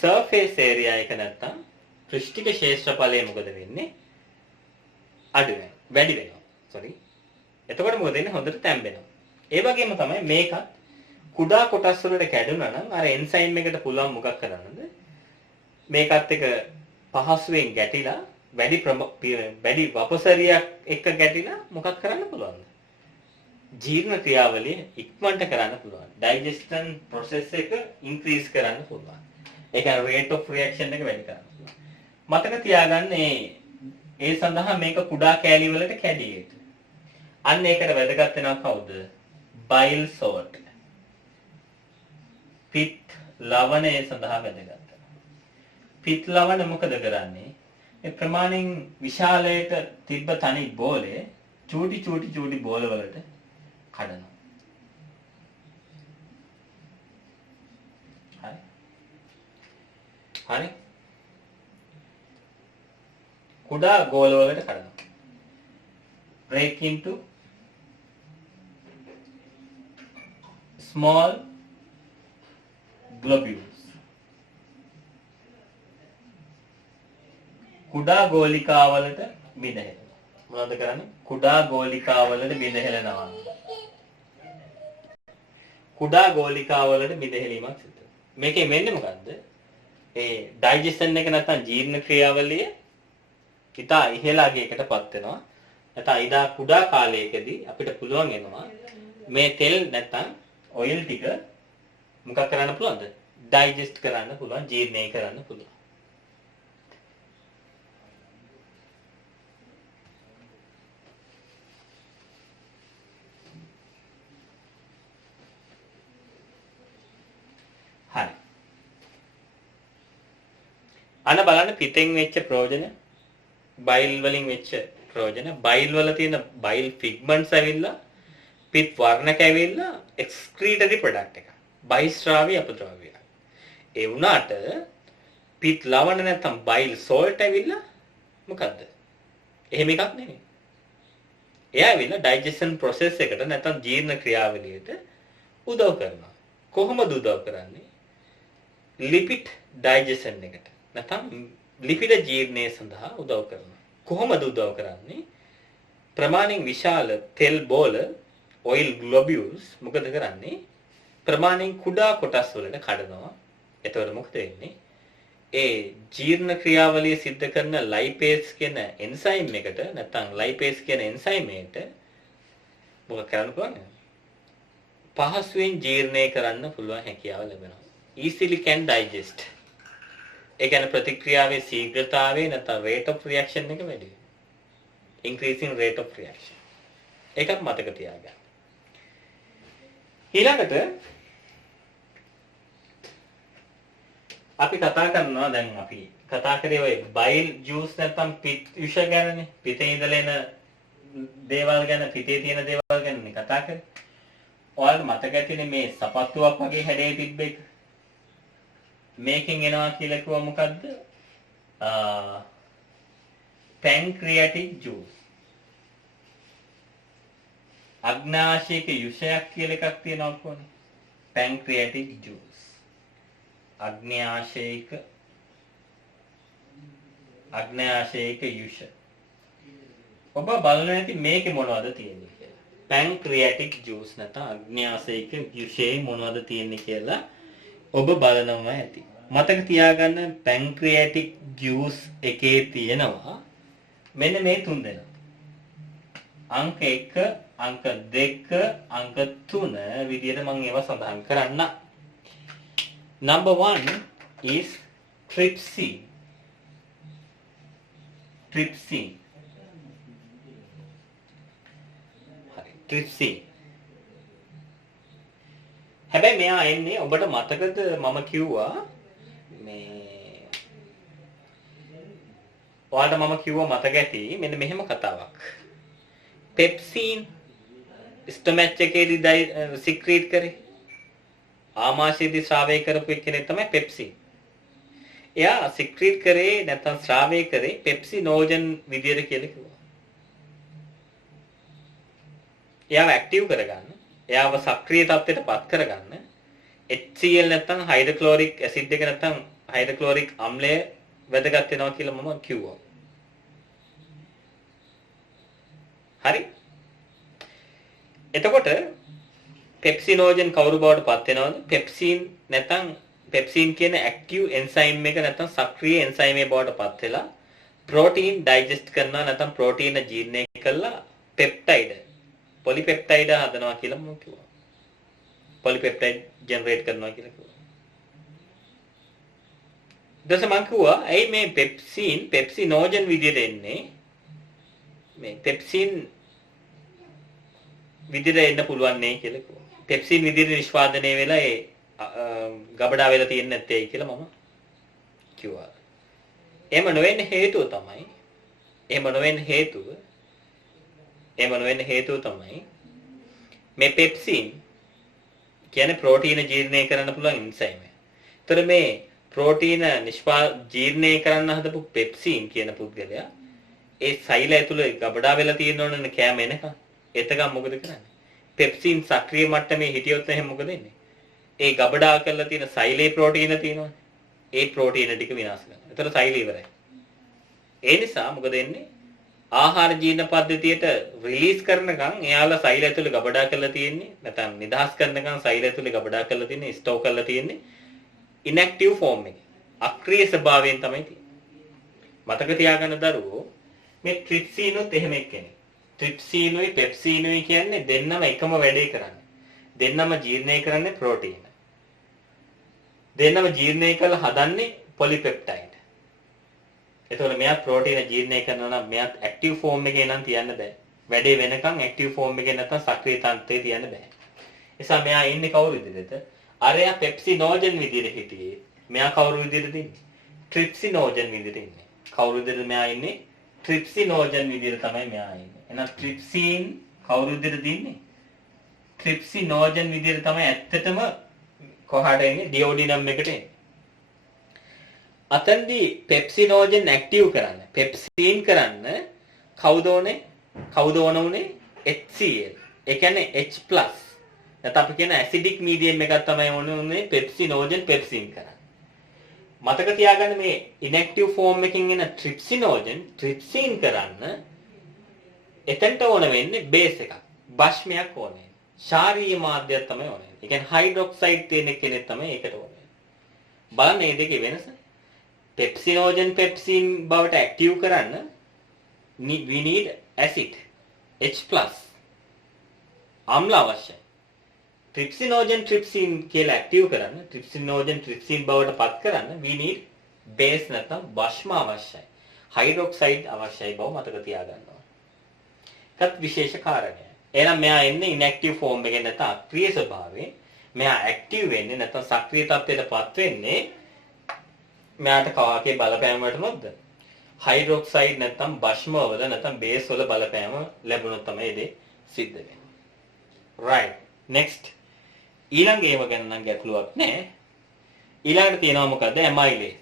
surface area එක නැත්තම් දෘෂ්ටික ශේෂ්ත්‍රඵලය මොකද වෙන්නේ? අඩු වෙනවා. වැඩි වෙනවා. sorry. එතකොට මොකද වෙන්නේ? හොඳට තැම්බෙනවා. ඒ වගේම තමයි මේකත් කුඩා කොටස් වලට කැඩුනා නම් අර එන්සයිම් එකට පුළුවන් මොකක් කරන්නද? මේකත් එක පහසුවෙන් ගැටිලා වැඩි වපසරියක් එක්ක ගැටිලා මොකක් කරන්න පුළුවන්ද? ජීර්ණ ක්‍රියාවලිය ඉක්මනට කරන්න පුළුවන්. ඩයිජෙස්ටන් process එක increase කරන්න පුළුවන්. ඒ කියන්නේ rate of reaction එක වැඩි කරන්න පුළුවන්. මතක තියාගන්න ඒ සඳහා මේක කුඩා කෑලි වලට කැඩිය යුතුයි. අන්න ඒකට වැදගත් වෙනවා කවුද? bile salt. පිත් ලවණය සඳහා වැදගත්. පිත් ලවණ මොකද කරන්නේ? ඒ ප්‍රමාණයෙන් විශාලයට තිබ්බ තනි බෝලේ චූටි බෝල වලට කඩනවා. හරි. කුඩා ගෝල වලට කඩනවා. break into small globules. කුඩා ගෝලිකා වලට බිඳහෙනවා. මොනවද කරන්නේ? කුඩා ගෝලිකා වලට බිඳහෙලනවා. කුඩා ගෝලිකා වලට බිඳහෙලීමක් සිදු වෙනවා. මේකේ වෙන්නේ මොකද්ද? ඒ ඩයිජෙෂන් එක නැත්නම් ජීර්ණ ක්‍රියාවලිය ඉතා ඉහළ අගයකටපත් වෙනවා. නැත්නම් ඉදා කුඩා කාලයකදී අපිට පුළුවන් වෙනවා මේ තෙල් නැත්නම් ඔයිල් ටික මොකක් කරන්න පුළුවන්ද? ඩයිජෙස්ට් කරන්න පුළුවන්, ජීර්ණය කරන්න පුළුවන්. හරි. අන්න බලන්න පිටෙන් වෙච්ච ප්‍රයෝජන, බයිල් වලින් වෙච්ච ප්‍රයෝජන. බයිල් වල තියෙන බයිල් ෆිග්මන්ට්ස් ඇවිල්ලා පිත් වර්ණක ඇවිල්ලා එක්ස්ක්‍රීටරි ප්‍රොඩක්ට් එක. බහිස්රාවී අපද්‍රව්‍යයක්. ඒ වුණාට පිත් ලවණ නැත්නම් බයිල් සෝල්ට් ඇවිල්ලා මොකද්ද? එහෙම එකක් නෙමෙයි. එයා ඇවිල්ලා ඩයිජෙෂන් ප්‍රොසෙස් එකට නැත්නම් ජීර්ණ ක්‍රියාවලියට උදව් කරනවා. කොහොමද උදව් කරන්නේ? ලිපිඩ් ඩයිජෙෂන් එකට නැත්නම් ලිපිඩ ජීර්ණය සඳහා උදව් කරනවා. කොහොමද උදව් කරන්නේ? ප්‍රමාණයෙන් විශාල තෙල් බෝල ඔයිල් ග්ලොබියුල්ස් මොකද කරන්නේ? ප්‍රමාණයෙන් කුඩා කොටස් වලට කඩනවා. එතකොට මොකද වෙන්නේ? ඒ ජීර්ණ ක්‍රියාවලිය සිද්ධ කරන ලයිපේස් කියන එන්සයිම් එකට නැත්නම් ලයිපේස් කියන එන්සයිම් එකට මොකක් කරන්න පුළුවන්ද? පහසුවෙන් ජීර්ණය කරන්න පුළුවන් හැකියාව ලැබෙනවා. easily can digest. ඒ කියන්නේ ප්‍රතික්‍රියාවේ ශීඝ්‍රතාවය නැත්නම් rate of reaction එක වැඩි වෙනවා. increasing rate of reaction. ඒකත් මතක තියාගන්න. ඊළඟට අපි කතා කරනවා දැන් අපි කතා කරේ ඔය බයිල් ජූස් නැත්නම් පිත් විෂ ගැනනේ. පිටේ ඉඳලා එන දේවල් ගැන, පිටේ තියෙන දේවල් ගැනනේ කතා කරේ. ඔයාලට මතක ඇතිනේ මේ සපත්තුවක් වගේ හැඩේ තිබ්බ එක. මේකෙන් එනවා කියලා කිව්වා මොකද්ද? pancreatic juice. අග්නාශයක යුෂයක් කියලා එකක් තියෙනවා කොහොනේ? pancreatic juice. අග්නාශයක යුෂ. ඔබ බලන්න ඇති මේකේ මොනවද තියෙන්නේ කියලා. pancreatic juice නැත්නම් අග්නාශයක යුෂයේ මොනවද තියෙන්නේ කියලා ඔබ බලනවා ඇති. මතක තියාගන්න pancreatic juice එකේ තියෙනවා මෙන්න මේ තුන් දෙනා. අංක 1, අංක 2, අංක 3 විදියට මම ඒවා සඳහන් කරන්න. Number 1 is trypsin. ට්‍රිප්සින්. හරි ට්‍රිප්සින්. හැබැයි මෙයා එන්නේ ඔබට මතකද මම කිව්වා මේ ඔයාලට මම කිව්වා මතක ඇති මෙන්න මෙහෙම කතාවක්. පෙප්සින් ස්ටොමැච් එකේදී සික්‍රීට් කරේ. ආමාශයේදී ශ්‍රාවය කරපු කෙනෙක් තමයි පෙප්සින්. එයා සික්‍රීට් කරේ නැත්නම් ශ්‍රාවය කරේ පෙප්සිනෝජන් විදියට කියලා කිව්වා. එයාව ඇක්ටිව් කරගන්න, එයාව සක්‍රීය තත්ත්වයට පත් කරගන්න HCl නැත්නම් හයිඩ්‍රොක්ලෝරික් ඇසිඩ් එක නැත්නම් හයිඩ්‍රොක්ලෝරික් අම්ලය වැදගත් වෙනවා කියලා මම කිව්වා. හරි. එතකොට පෙප්සිනෝජන් කවුරු බවට පත් වෙනවද? පෙප්සින් නැත්නම් පෙප්සින් කියන ඇක්ටිව් එන්සයිම් එක නැත්නම් සක්‍රීය එන්සයිම් එක බවට පත් වෙලා ප්‍රෝටීන් ඩයිජෙස්ට් කරනවා නැත්නම් ප්‍රෝටීන ජීර්ණය කරලා පෙප්ටයිඩ් පොලිපෙප්ටයිඩ් හදනවා කියලා මම කිව්වා. පොලිපෙප්ටයිඩ් ජෙනරේට් කරනවා කියලා කිව්වා. ඊට පස්සේ මම කිව්වා ඇයි මේ පෙප්සිනෝජන් විදියට එන්නේ? මේ පෙප්සින් විදියට එන්න පුළුවන් නේ කියලා කිව්වා. පෙප්සින් විදියට නිෂ්පාදනය වෙලා ඒ ගබඩා වෙලා තියෙන්නේ නැත්තේ කියලා මම කිව්වා. එහෙම නොවෙන්න හේතුව තමයි මේ පෙප්සින් කියන්නේ ප්‍රෝටීන ජීර්ණය කරන්න පුළුවන් එන්සයිම් එක. ඒතර මේ ප්‍රෝටීන ජීර්ණය කරන්න හදපු පෙප්සින් කියන පුද්ගලයා ඒ සෛල ඇතුලේ ගබඩා වෙලා තියෙනවනේ කෑම එනකන්. එතකම් මොකද කරන්නේ? පෙප්සින් සක්‍රීය මට්ටමේ හිටියොත් එහෙනම් මොකද වෙන්නේ? ඒ ගබඩා කරලා තියෙන සෛලේ ප්‍රෝටීන තියෙනවනේ. ඒ ප්‍රෝටීන ටික විනාශ කරනවා. ඒතර සෛලය ඉවරයි. ඒ නිසා මොකද වෙන්නේ? ආහාර ජීර්ණ පද්ධතියට රිලීස් කරනකම් එයාලා සෛල ඇතුලේ ගබඩා කරලා තියෙන්නේ නැත්නම් නිදහස් කරනකම් සෛල ඇතුලේ ගබඩා කරලා තියෙන්නේ ස්ටෝර් කරලා තියෙන්නේ ඉන්ඇක්ටිව් ෆෝම් එකේ. අක්‍රීය ස්වභාවයෙන් තමයි තියෙන්නේ. මතක තියාගන්න දරුවෝ මේ ට්‍රිප්සිනුත් එහෙම එක්කෙනෙක්. ට්‍රිප්සිනුයි පෙප්සිනුයි කියන්නේ දෙන්නම එකම වැඩේ කරන්නේ. දෙන්නම ජීර්ණය කරන්නේ ප්‍රෝටීන. දෙන්නම ජීර්ණය කරලා හදන්නේ පොලිපෙප්ටයිඩ්. එතකොට මෙයා ප්‍රෝටීන ජීර්ණය කරනවා නම් මෙයාත් ඇක්ටිව් ෆෝම් එකේ නම් තියන්න බෑ. වැඩේ වෙනකන් ඇක්ටිව් ෆෝම් එකේ නැත්තම් සක්‍රීය තන්ත්‍රයේ තියන්න බෑ. නිසා මෙයා ඉන්නේ කවුරු විදිහටද? අරයා පෙප්සිනෝජන් විදිහට හිටියේ. මෙයා කවුරු විදිහටද ඉන්නේ? ට්‍රිප්සිනෝජන් විදිහට ඉන්නේ. කවුරු විදිහටද මෙයා ඉන්නේ? ට්‍රිප්සිනෝජන් විදිහට තමයි මෙයා ඉන්නේ. එහෙනම් ට්‍රිප්සින් කවුරු විදිහටද ඉන්නේ? ට්‍රිප්සිනෝජන් විදිහට තමයි ඇත්තටම කොහාට එන්නේ? ඩියෝඩිනම් එකට එන්නේ. අතෙන්දී පෙප්සිනෝජන් ඇක්ටිව් කරන්න පෙප්සින් කරන්න කවුද ඕනේ HCl ඒ කියන්නේ H+ නැත්නම් අපි කියන ඇසිඩික් මීඩියම් එකක් තමයි ඕනේ පෙප්සිනෝජන් පෙප්සින් කරන්න. මතක තියාගන්න මේ ඉන්ඇක්ටිව් ෆෝම් එකකින් එන ට්‍රිප්සින් කරන්න එතෙන්ට ඕන වෙන්නේ බේස් එකක් භස්මයක් ඕනේ. ශාරීය මාධ්‍යයක් තමයි ඕනේ. ඒ කියන්නේ හයිඩ්‍රොක්සයිඩ් තියෙන කෙනෙක් තමයි ඒකට ඕනේ. බලන්න මේ දෙකේ වෙනස. පෙප්සිනෝජන් පෙප්සින් බවට ඇක්ටිව් කරන්න we need acid H+ අම්ල අවශ්‍යයි. ට්‍රිප්සිනෝජන් ට්‍රිප්සින් කියලා ඇක්ටිව් කරන්න ට්‍රිප්සිනෝජන් ට්‍රිප්සින් බවට පත් කරන්න we need base නැත්නම් භස්ම අවශ්‍යයි. හයිඩ්‍රොක්සයිඩ් අවශ්‍යයි බව මතක තියාගන්න ඕනේ. ඒකත් විශේෂ කාරණයක්. එහෙනම් මෙයා එන්නේ ඉන්ඇක්ටිව් ෆෝම් එකේ නැත්නම් අක්‍රීය ස්වභාවයෙන්. මෙයා ඇක්ටිව් වෙන්නේ නැත්නම් සක්‍රීය තත්ත්වයට පත් වෙන්නේ මෙයාට කවාගේ බලපෑම වලටනොත්ද? හයිඩ්‍රොක්සයිඩ් නැත්නම් භස්ම වල නැත්නම් බේස් වල බලපෑම ලැබුණොත් තමයි මේ සිද්ධ වෙන්නේ. right next ඊළඟ ඒව ගැන නම් ගැටලුවක් නැහැ. ඊළඟට තියෙනවා මොකද්ද? ඇමයිලේස්.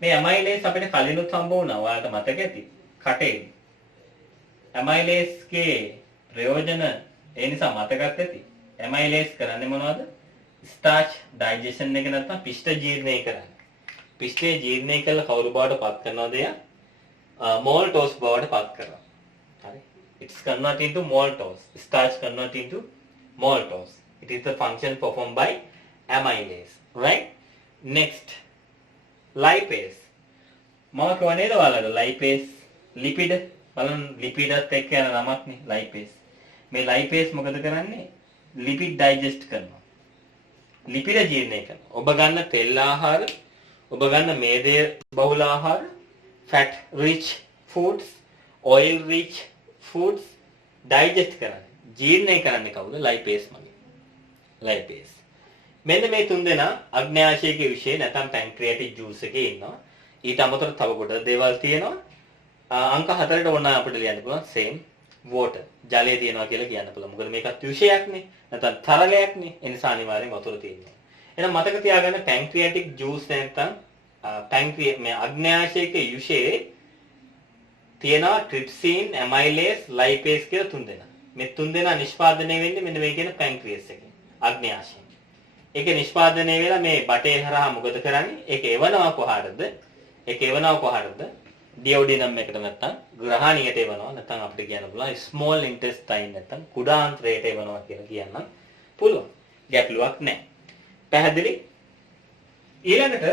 මේ ඇමයිලේස් අපිට කලිනුත් හම්බ වුණා. ඔයාලට මතක ඇති. කටේ. ඇමයිලේස්ගේ ප්‍රයෝජන ඒ නිසා මතකත් ඇති. ඇමයිලේස් කරන්නේ මොනවද? ස්ටාර්ච් ඩයිජෙෂන් එක නැත්නම් පිෂ්ඨ ජීර්ණය කරන්නේ. පිෂ්ඨය ජීර්ණය කළ කවුරු බවට පත් කරනවද? මෝල්ටෝස් බවට පත් කරනවා. හරි. It's converted into maltose. Starch converted into maltose. It is the function performed by amylase. Right? Next, lipase. මම කියවනේද ඔයාලට lipase lipid බලන්න ලිපිඩත් එක්ක යන නමක් නේ lipase. මේ lipase මොකද කරන්නේ? lipid digest කරනවා. ලිපිඩ ජීර්ණය කරනවා. ඔබ ගන්න තෙල් ආහාර, ඔබ ගන්න මේදය බහුල ආහාර, fat rich foods, oil rich foods digest කරන්නේ. ජීර්ණය කරන්නේ කවුද? lipase මගේ. lipase. මෙන්න මේ තුන් දෙනා අග්න්‍යාශයයේ විශේෂ නැත්නම් පැන්ක්‍රියාටික් ජූස් එකේ ඉන්නවා. ඊට අමතරව තව ගොඩක් දේවල් තියෙනවා. අංක 4ට ඕන අපිට ලියන්න පුළුවන් same water. ජලය තියෙනවා කියලා කියන්න පුළුවන්. මොකද මේකත් විශේෂයක්නේ. නැත්නම් තරලයක්නේ. ඒ නිසා අනිවාර්යෙන් වතුර තියෙනවා. එහෙනම් මතක තියාගන්න පැන්ක්‍රියාටික් ජූස් නැත්නම් මේ අග්න්‍යාශයයේ විශේෂ තියෙනවා ට්‍රිප්සින්, ඇමයිලේස්, ලයිපේස් කියලා තුන් දෙනා. මේ තුන් දෙනා නිෂ්පාදනය වෙන්නේ මෙන්න මේ කියන පැන්ක්‍රියස් එකෙන්. අග්න්‍යාශයෙන්. ඒක නිෂ්පාදනය වෙලා මේ බටේ හරහා මොකද කරන්නේ? ඒක එවනවා කොහාටද? ඒක එවනවා කොහාටද? ඩියෝඩිනම් එකට නැත්තම් ග්‍රහණියට එවනවා. නැත්තම් අපිට කියන්න පුළුවන් ස්මෝල් ඉන්ටෙස්ටයින් නැත්තම් කුඩාන්ත්‍රයට එවනවා කියලා කියන්න පුළුවන්. ගැටලුවක් නැහැ. පැහැදිලි? ඊළඟට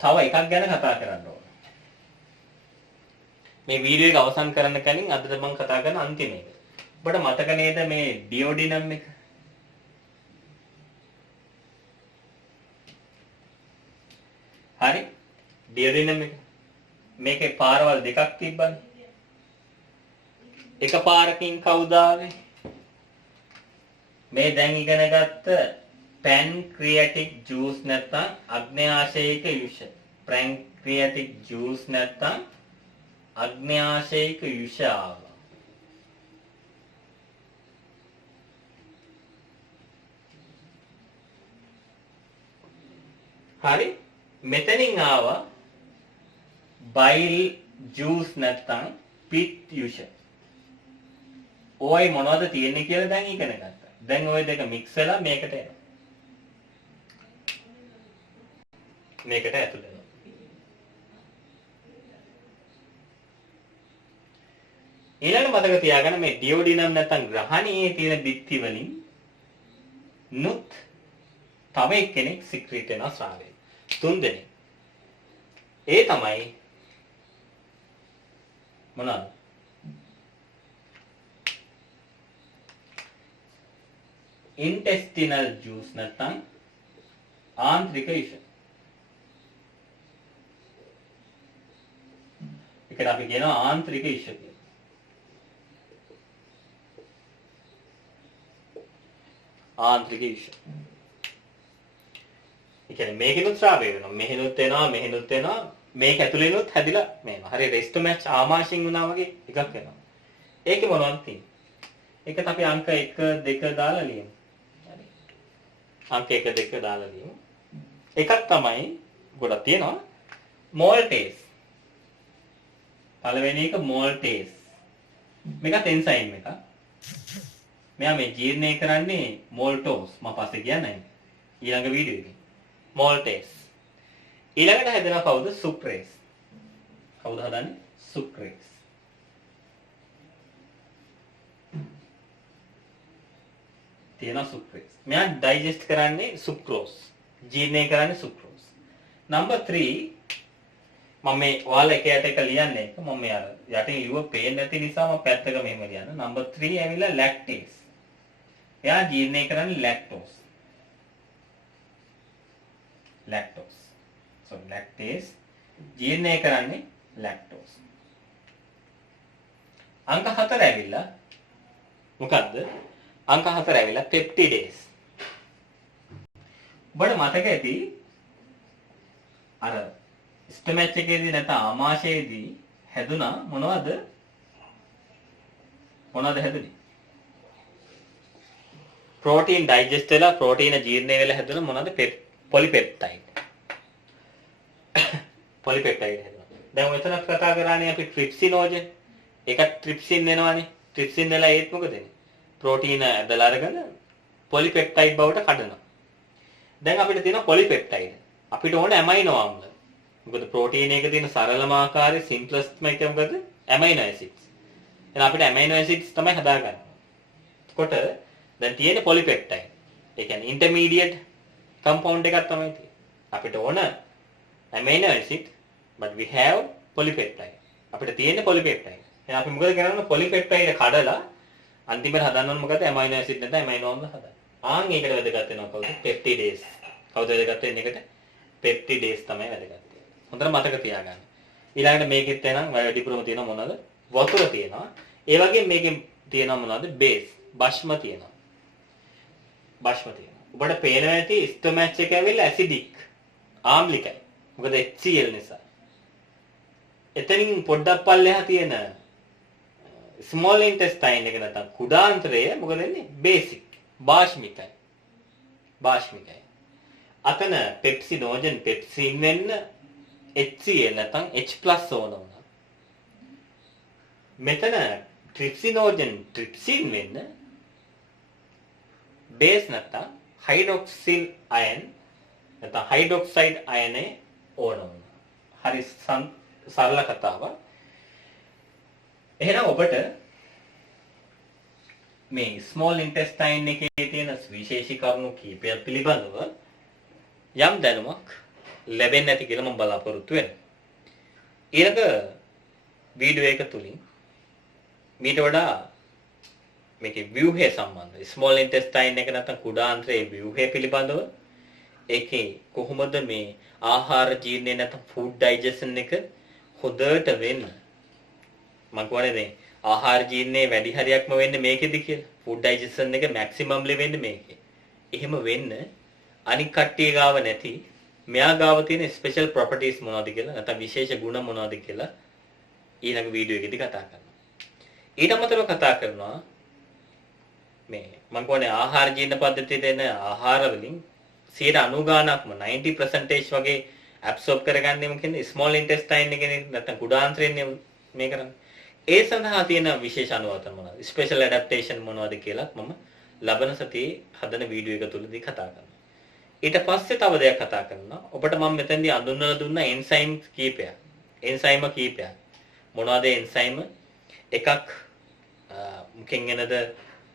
තව එකක් ගැන කතා කරන්න ඕන. මේ වීඩියෝ එක අවසන් කරන්න කලින් අදට මම කතා කරන අන්තිම එක. ඔබට මතක නේද මේ ඩියෝඩිනම් එක? හරි? ඩියෝඩිනම් එක. මේකේ පාරවල් දෙකක් තිබ්බනේ. එක පාරකින් කවුද ආවේ? මේ දැන් ඉගෙන ගත්ත පැන්ක්‍රියාටික් ජූස් නැත්නම් අග්න්‍යාශයික යුෂ. පැන්ක්‍රියාටික් ජූස් නැත්නම් අග්න්‍යාශයික යුෂ ආවා. හරි? මෙතනින් ආවා බයිල් ජූස් නැත්නම් පිත් යුෂ. ඔය මොනවද තියෙන්නේ කියලා දැන් ඉගෙන ගත්තා. දැන් ওই දෙක මික්ස් වෙලා මේකට එනවා. මේකට ඇතුල් වෙනවා. ඊළඟ මතක තියාගන්න මේ ඩියෝඩිනම් නැත්නම් ග්‍රහණයේ තියෙන බිත්ති වලින් නුත් තව එක්කෙනෙක් සික්‍රීට් වෙනවා ස්‍රාවයෙන්. තුන් දෙනෙක්. ඒ තමයි මොනවාද? intestinal juice නැත්නම් ආන්ත්‍රික යුෂ. ඒකට අපි කියනවා ආන්ත්‍රික යුෂ කියලා. ආන්ත්‍රික යුෂ. ඒ කියන්නේ මේකෙනුත් ස්‍රාවය වෙනවා. මෙහෙනුත් එනවා, මෙහෙනුත් එනවා. මේක ඇතුළේනොත් හැදිලා මේවා. හරි රෙස්ට් මැච් ආමාශයෙන් වුණා වගේ එකක් වෙනවා. ඒකේ මොනවද තියෙන්නේ? ඒකට අපි අංක 1 2 දාලා ලියමු. හරි. අංක 1 2 දාලා ලියමු. එකක් තමයි ගොඩක් තියෙනවා. මෝල්ටේස්. පළවෙනි එක මෝල්ටේස්. මේකත් එන්සයිම් එකක්. මෙයා මේ ජීර්ණය කරන්නේ මෝල්ටෝස්. මම පස්සේ කියන්නේ ඊළඟ වීඩියෝ එකේ. මෝල්ටේස්. ඊළඟට හැදෙනවා කවුද? සුක්‍රේස්. කවුද හදන්නේ? සුක්‍රේස්. තියෙනවා සුක්‍රේස්. මෙයා ඩයිජෙස්ට් කරන්නේ සුක්‍රෝස්. ජීර්ණය කරන්නේ සුක්‍රෝස්. නම්බර් 3 මම මේ ඔයාලා එක යට එක ලියන්නේ. මම මේ අර යටින් ලියුව පේන්නේ නැති නිසා මම පැත්තක මෙහෙම ලියන්න. නම්බර් 3 ඇවිල්ලා ලැක්ටේස්. එයා ජීර්ණය කරන්නේ ලැක්ටෝස්. ලැක්ටෝස්. So lactase ජීර්ණය කරන්නේ lactose. අංක 4 ඇවිල්ලා මොකද්ද? අංක 4 ඇවිල්ලා peptidase. ඔබට මතක ඇති අර ස්ටොමැච් එකේදී නැත්නම් ආමාශයේදී හැදුනා මොනවද? මොනවද හැදුනේ? ප්‍රෝටීන් ඩයිජෙස්ට් වෙලා ප්‍රෝටීන ජීර්ණය වෙලා හැදුන මොනවද? පොලිපෙප්ටයිඩ්. පොලිපෙප්ටයිඩ් හැදුවා. දැන් මෙතන කතා කරන්නේ අපි ට්‍රිප්සිනෝජන්. ඒකත් ට්‍රිප්සින් වෙනවානේ. ට්‍රිප්සින් වෙලා ඒත් මොකද වෙන්නේ? ප්‍රෝටීන ඇදලා අරගෙන පොලිපෙප්ටයිඩ් බවට කඩනවා. දැන් අපිට තියෙන පොලිපෙප්ටයිඩ්. අපිට ඕන ඇමයිනෝ ආම්ල. මොකද ප්‍රෝටීන් එකේ තියෙන සරලම ආකාරයේ සිම්ප්ලස්ට්ම එක මොකද? ඇමයිනෝ ඇසිඩ්ස්. එහෙනම් අපිට ඇමයිනෝ ඇසිඩ්ස් තමයි හදාගන්න. එතකොට දැන් තියෙන පොලිපෙප්ටයිඩ්. ඒ කියන්නේ ඉන්ටර්මීඩියට් කම්පවුන්ඩ් එකක් තමයි තියෙන්නේ. අපිට ඕන amino acid but we have polypeptide. අපිට තියෙන polypeptide. එහෙනම් අපි මොකද කරන්නේ? polypeptide කඩලා අන්තිමට හදන්න ඕන මොකද? amino acid නැත්නම් amino ආම්ල හදන්න. ආන් ඒකට වැදගත් වෙනවා කවුද? peptidase. කවුද වැදගත් වෙන්නේ ඒකට? peptidase තමයි වැදගත් වෙන්නේ. හොඳට මතක තියාගන්න. ඊළඟට මේකෙත් එනනම් වැඩිපුරම තියෙනවා මොනවද? වතුර තියෙනවා. ඒ වගේම මේකෙන් තියෙනවා මොනවද? බේස්, භස්ම තියෙනවා. භස්ම තියෙනවා. ඔබට පේනවා ඇති ස්ටොමැච් එක ඇවිල්ලා ඇසිඩික්, ආම්ලිකයි. මොකද HCl නිසා. එතනින් පොඩ්ඩක් පල්ලෙහා තියෙන ස්මෝල් ඉන්ටෙස්ටයින් එක නැත්නම් කුඩාන්තරය මොකද වෙන්නේ? බේසික්, භාෂ්මිකයි. භාෂ්මිකයි. අතන පෙප්සිනෝජන් පෙප්සින් වෙන්න HCl නැත්නම් H+ ඕන වුණා. මෙතන ට්‍රිප්සිනෝජන් ට්‍රිප්සින් වෙන්න බේස් නැත්නම් හයිඩ්‍රොක්සිල් අයන් නැත්නම් හයිඩ්‍රොක්සයිඩ් අයනේ ඕන වුණා. හරි සරල කතාවක්. එහෙනම් ඔබට මේ ස්මෝල් ඉන්ටෙස්ටයින් එකේ තියෙන විශේෂී කරුණු කීපයක් පිළිබඳව යම් දැනුමක් ලැබෙන්නේ නැති කියලා මම බලාපොරොත්තු වෙනවා. ඊළඟ වීඩියෝ එක තුලින් මීට වඩා මේකේ ව්‍යුහය සම්බන්ධව ස්මෝල් ඉන්ටෙස්ටයින් එක නැත්නම් කුඩාන්ත්‍රයේ ව්‍යුහය පිළිබඳව ඒකේ කොහොමද මේ ආහාර ජීර්ණය නැත්නම් ෆුඩ් ඩයිජෙෂන් එක හොදට වෙන්න මම කියන්නේ මේ ආහාර ජීර්ණයේ වැඩි හරියක්ම වෙන්නේ මේකෙදි කියලා. ෆුඩ් ඩයිජෙෂන් එක මැක්සිමම්ලි වෙන්නේ මේකේ. එහෙම වෙන්න අනික් කට්ටිය ගාව නැති මෙයා ගාව තියෙන ස්පෙෂල් ප්‍රොපර්ටිස් මොනවද කියලා නැත්නම් විශේෂ ගුණ මොනවද කියලා ඊළඟ වීඩියෝ එකේදී කතා කරනවා. ඊට අමතරව කතා කරනවා මේ මම කියන්නේ ආහාර ජීර්ණ පද්ධතියට එන ආහාර වලින් 90%ක්ම 90% වගේ ඇබ්සෝබ් කරගන්නේ මොකෙන්ද ස්මෝල් ඉන්ටෙස්ටයින් එකේ නැත්නම් කුඩාන්ත්‍රයෙන් මේ කරන්නේ. ඒ සඳහා තියෙන විශේෂ අනුවතන මොනවද? ස්පෙෂල් ඇඩැප්ටේෂන් මොනවද කියලා මම ලබන සතියේ හදන වීඩියෝ එක තුලදී කතා කරනවා. ඊට පස්සේ තව දෙයක් කතා කරනවා. ඔබට මම මෙතෙන්දී අඳුන්වලා දුන්න එන්සයිම් කීපයක්. එන්සයිම කීපයක්. මොනවද එන්සයිම? එකක් මුකින් එනද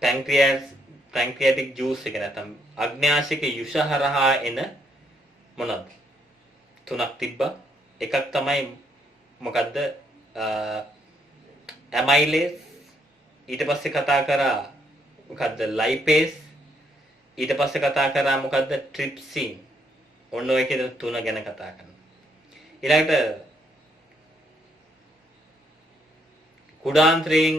පැන්ක්‍රියාටික් ජූස් එක නැත්නම් අග්න්‍යාශික යුෂ හරහා එන මොනවද? තුනක් තිබ්බා. එකක් තමයි මොකද්ද? ඇමයිලේස්. ඊට පස්සේ කතා කරා මොකද්ද? ලයිපේස්. ඊට පස්සේ කතා කරා මොකද්ද? ට්‍රිප්සින්. ඔන්න ඔය කියන තුන ගැන කතා කරනවා. ඊළඟට කුඩාන්ත්‍රයෙන්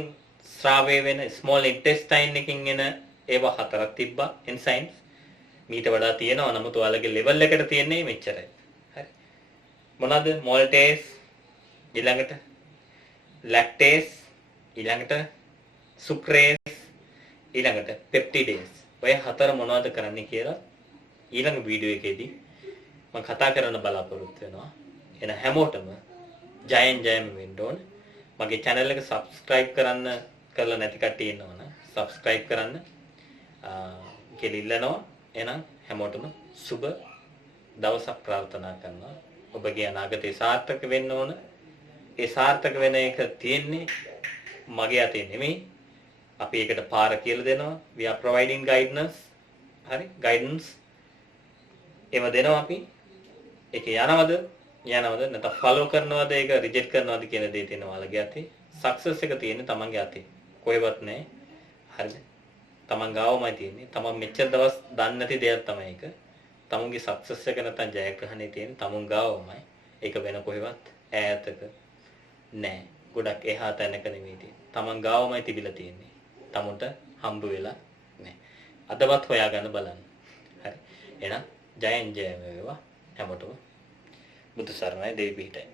ස්‍රාවය වෙන ස්මෝල් ඉන්ටෙස්ටයින් එකකින් එන ඒවා හතරක් තිබ්බා එන්සයිම්ස්. මීට වඩා තියෙනවා. නමුත් ඔයාලගේ ලෙවල් එකට තියෙන්නේ මෙච්චරයි. හරි. මොනවාද? මොල්ටේස්, ඊළඟට ලැක්ටේස්, ඊළඟට සුක්‍රේස්, ඊළඟට පෙප්ටිඩේස්. ඔය හතර මොනවද කරන්නේ කියලා ඊළඟ වීඩියෝ එකේදී මම කතා කරන්න බලාපොරොත්තු වෙනවා. එන හැමෝටම ජයෙන් ජයම වෙන්න ඕන. මගේ channel එක subscribe කරන්න කරලා නැති කට්ටිය ඉන්නවනේ subscribe කරන්න කියලා ඉල්ලනවා. එහෙනම් හැමෝටම සුබ දවසක් ප්‍රාර්ථනා කරනවා. ඔබගේ අනාගතේ සාර්ථක වෙන්න ඕන. ඒ සාර්ථක වෙන එක තියෙන්නේ මගේ අතේ නෙමෙයි. අපි ඒකට පාර කියලා දෙනවා. we are providing guidance. හරි guidance. ඒව දෙනවා අපි. ඒක යනවද නැත්නම් follow කරනවද ඒක reject කරනවද කියන දේ තියෙනවා ඔයාලගේ අතේ. success එක තියෙන්නේ තමන්ගේ අතේ. කොහෙවත් නැහැ. හරිද? තමන් ගාවමයි තියෙන්නේ. තමන් මෙච්චර දවස් දන්නේ නැති දෙයක් තමයි ඒක. තමුන්ගේ success එක නැත්නම් ජයග්‍රහණය තියෙන්නේ තමුන් ගාවමයි. ඒක වෙන කොහෙවත් ඈතක නැහැ. ගොඩක් එහා තැනක නෙමෙයි තියෙන්නේ. තමන් ගාවමයි තිබිලා තියෙන්නේ. තමුන්ට හම්බ වෙලා නැහැ. අදවත් හොයාගන්න බලන්න. හරි. එහෙනම් ජයෙන් ජය වේවා හැමෝටම. බුදු සරණයි දෙවි පිහිටයි.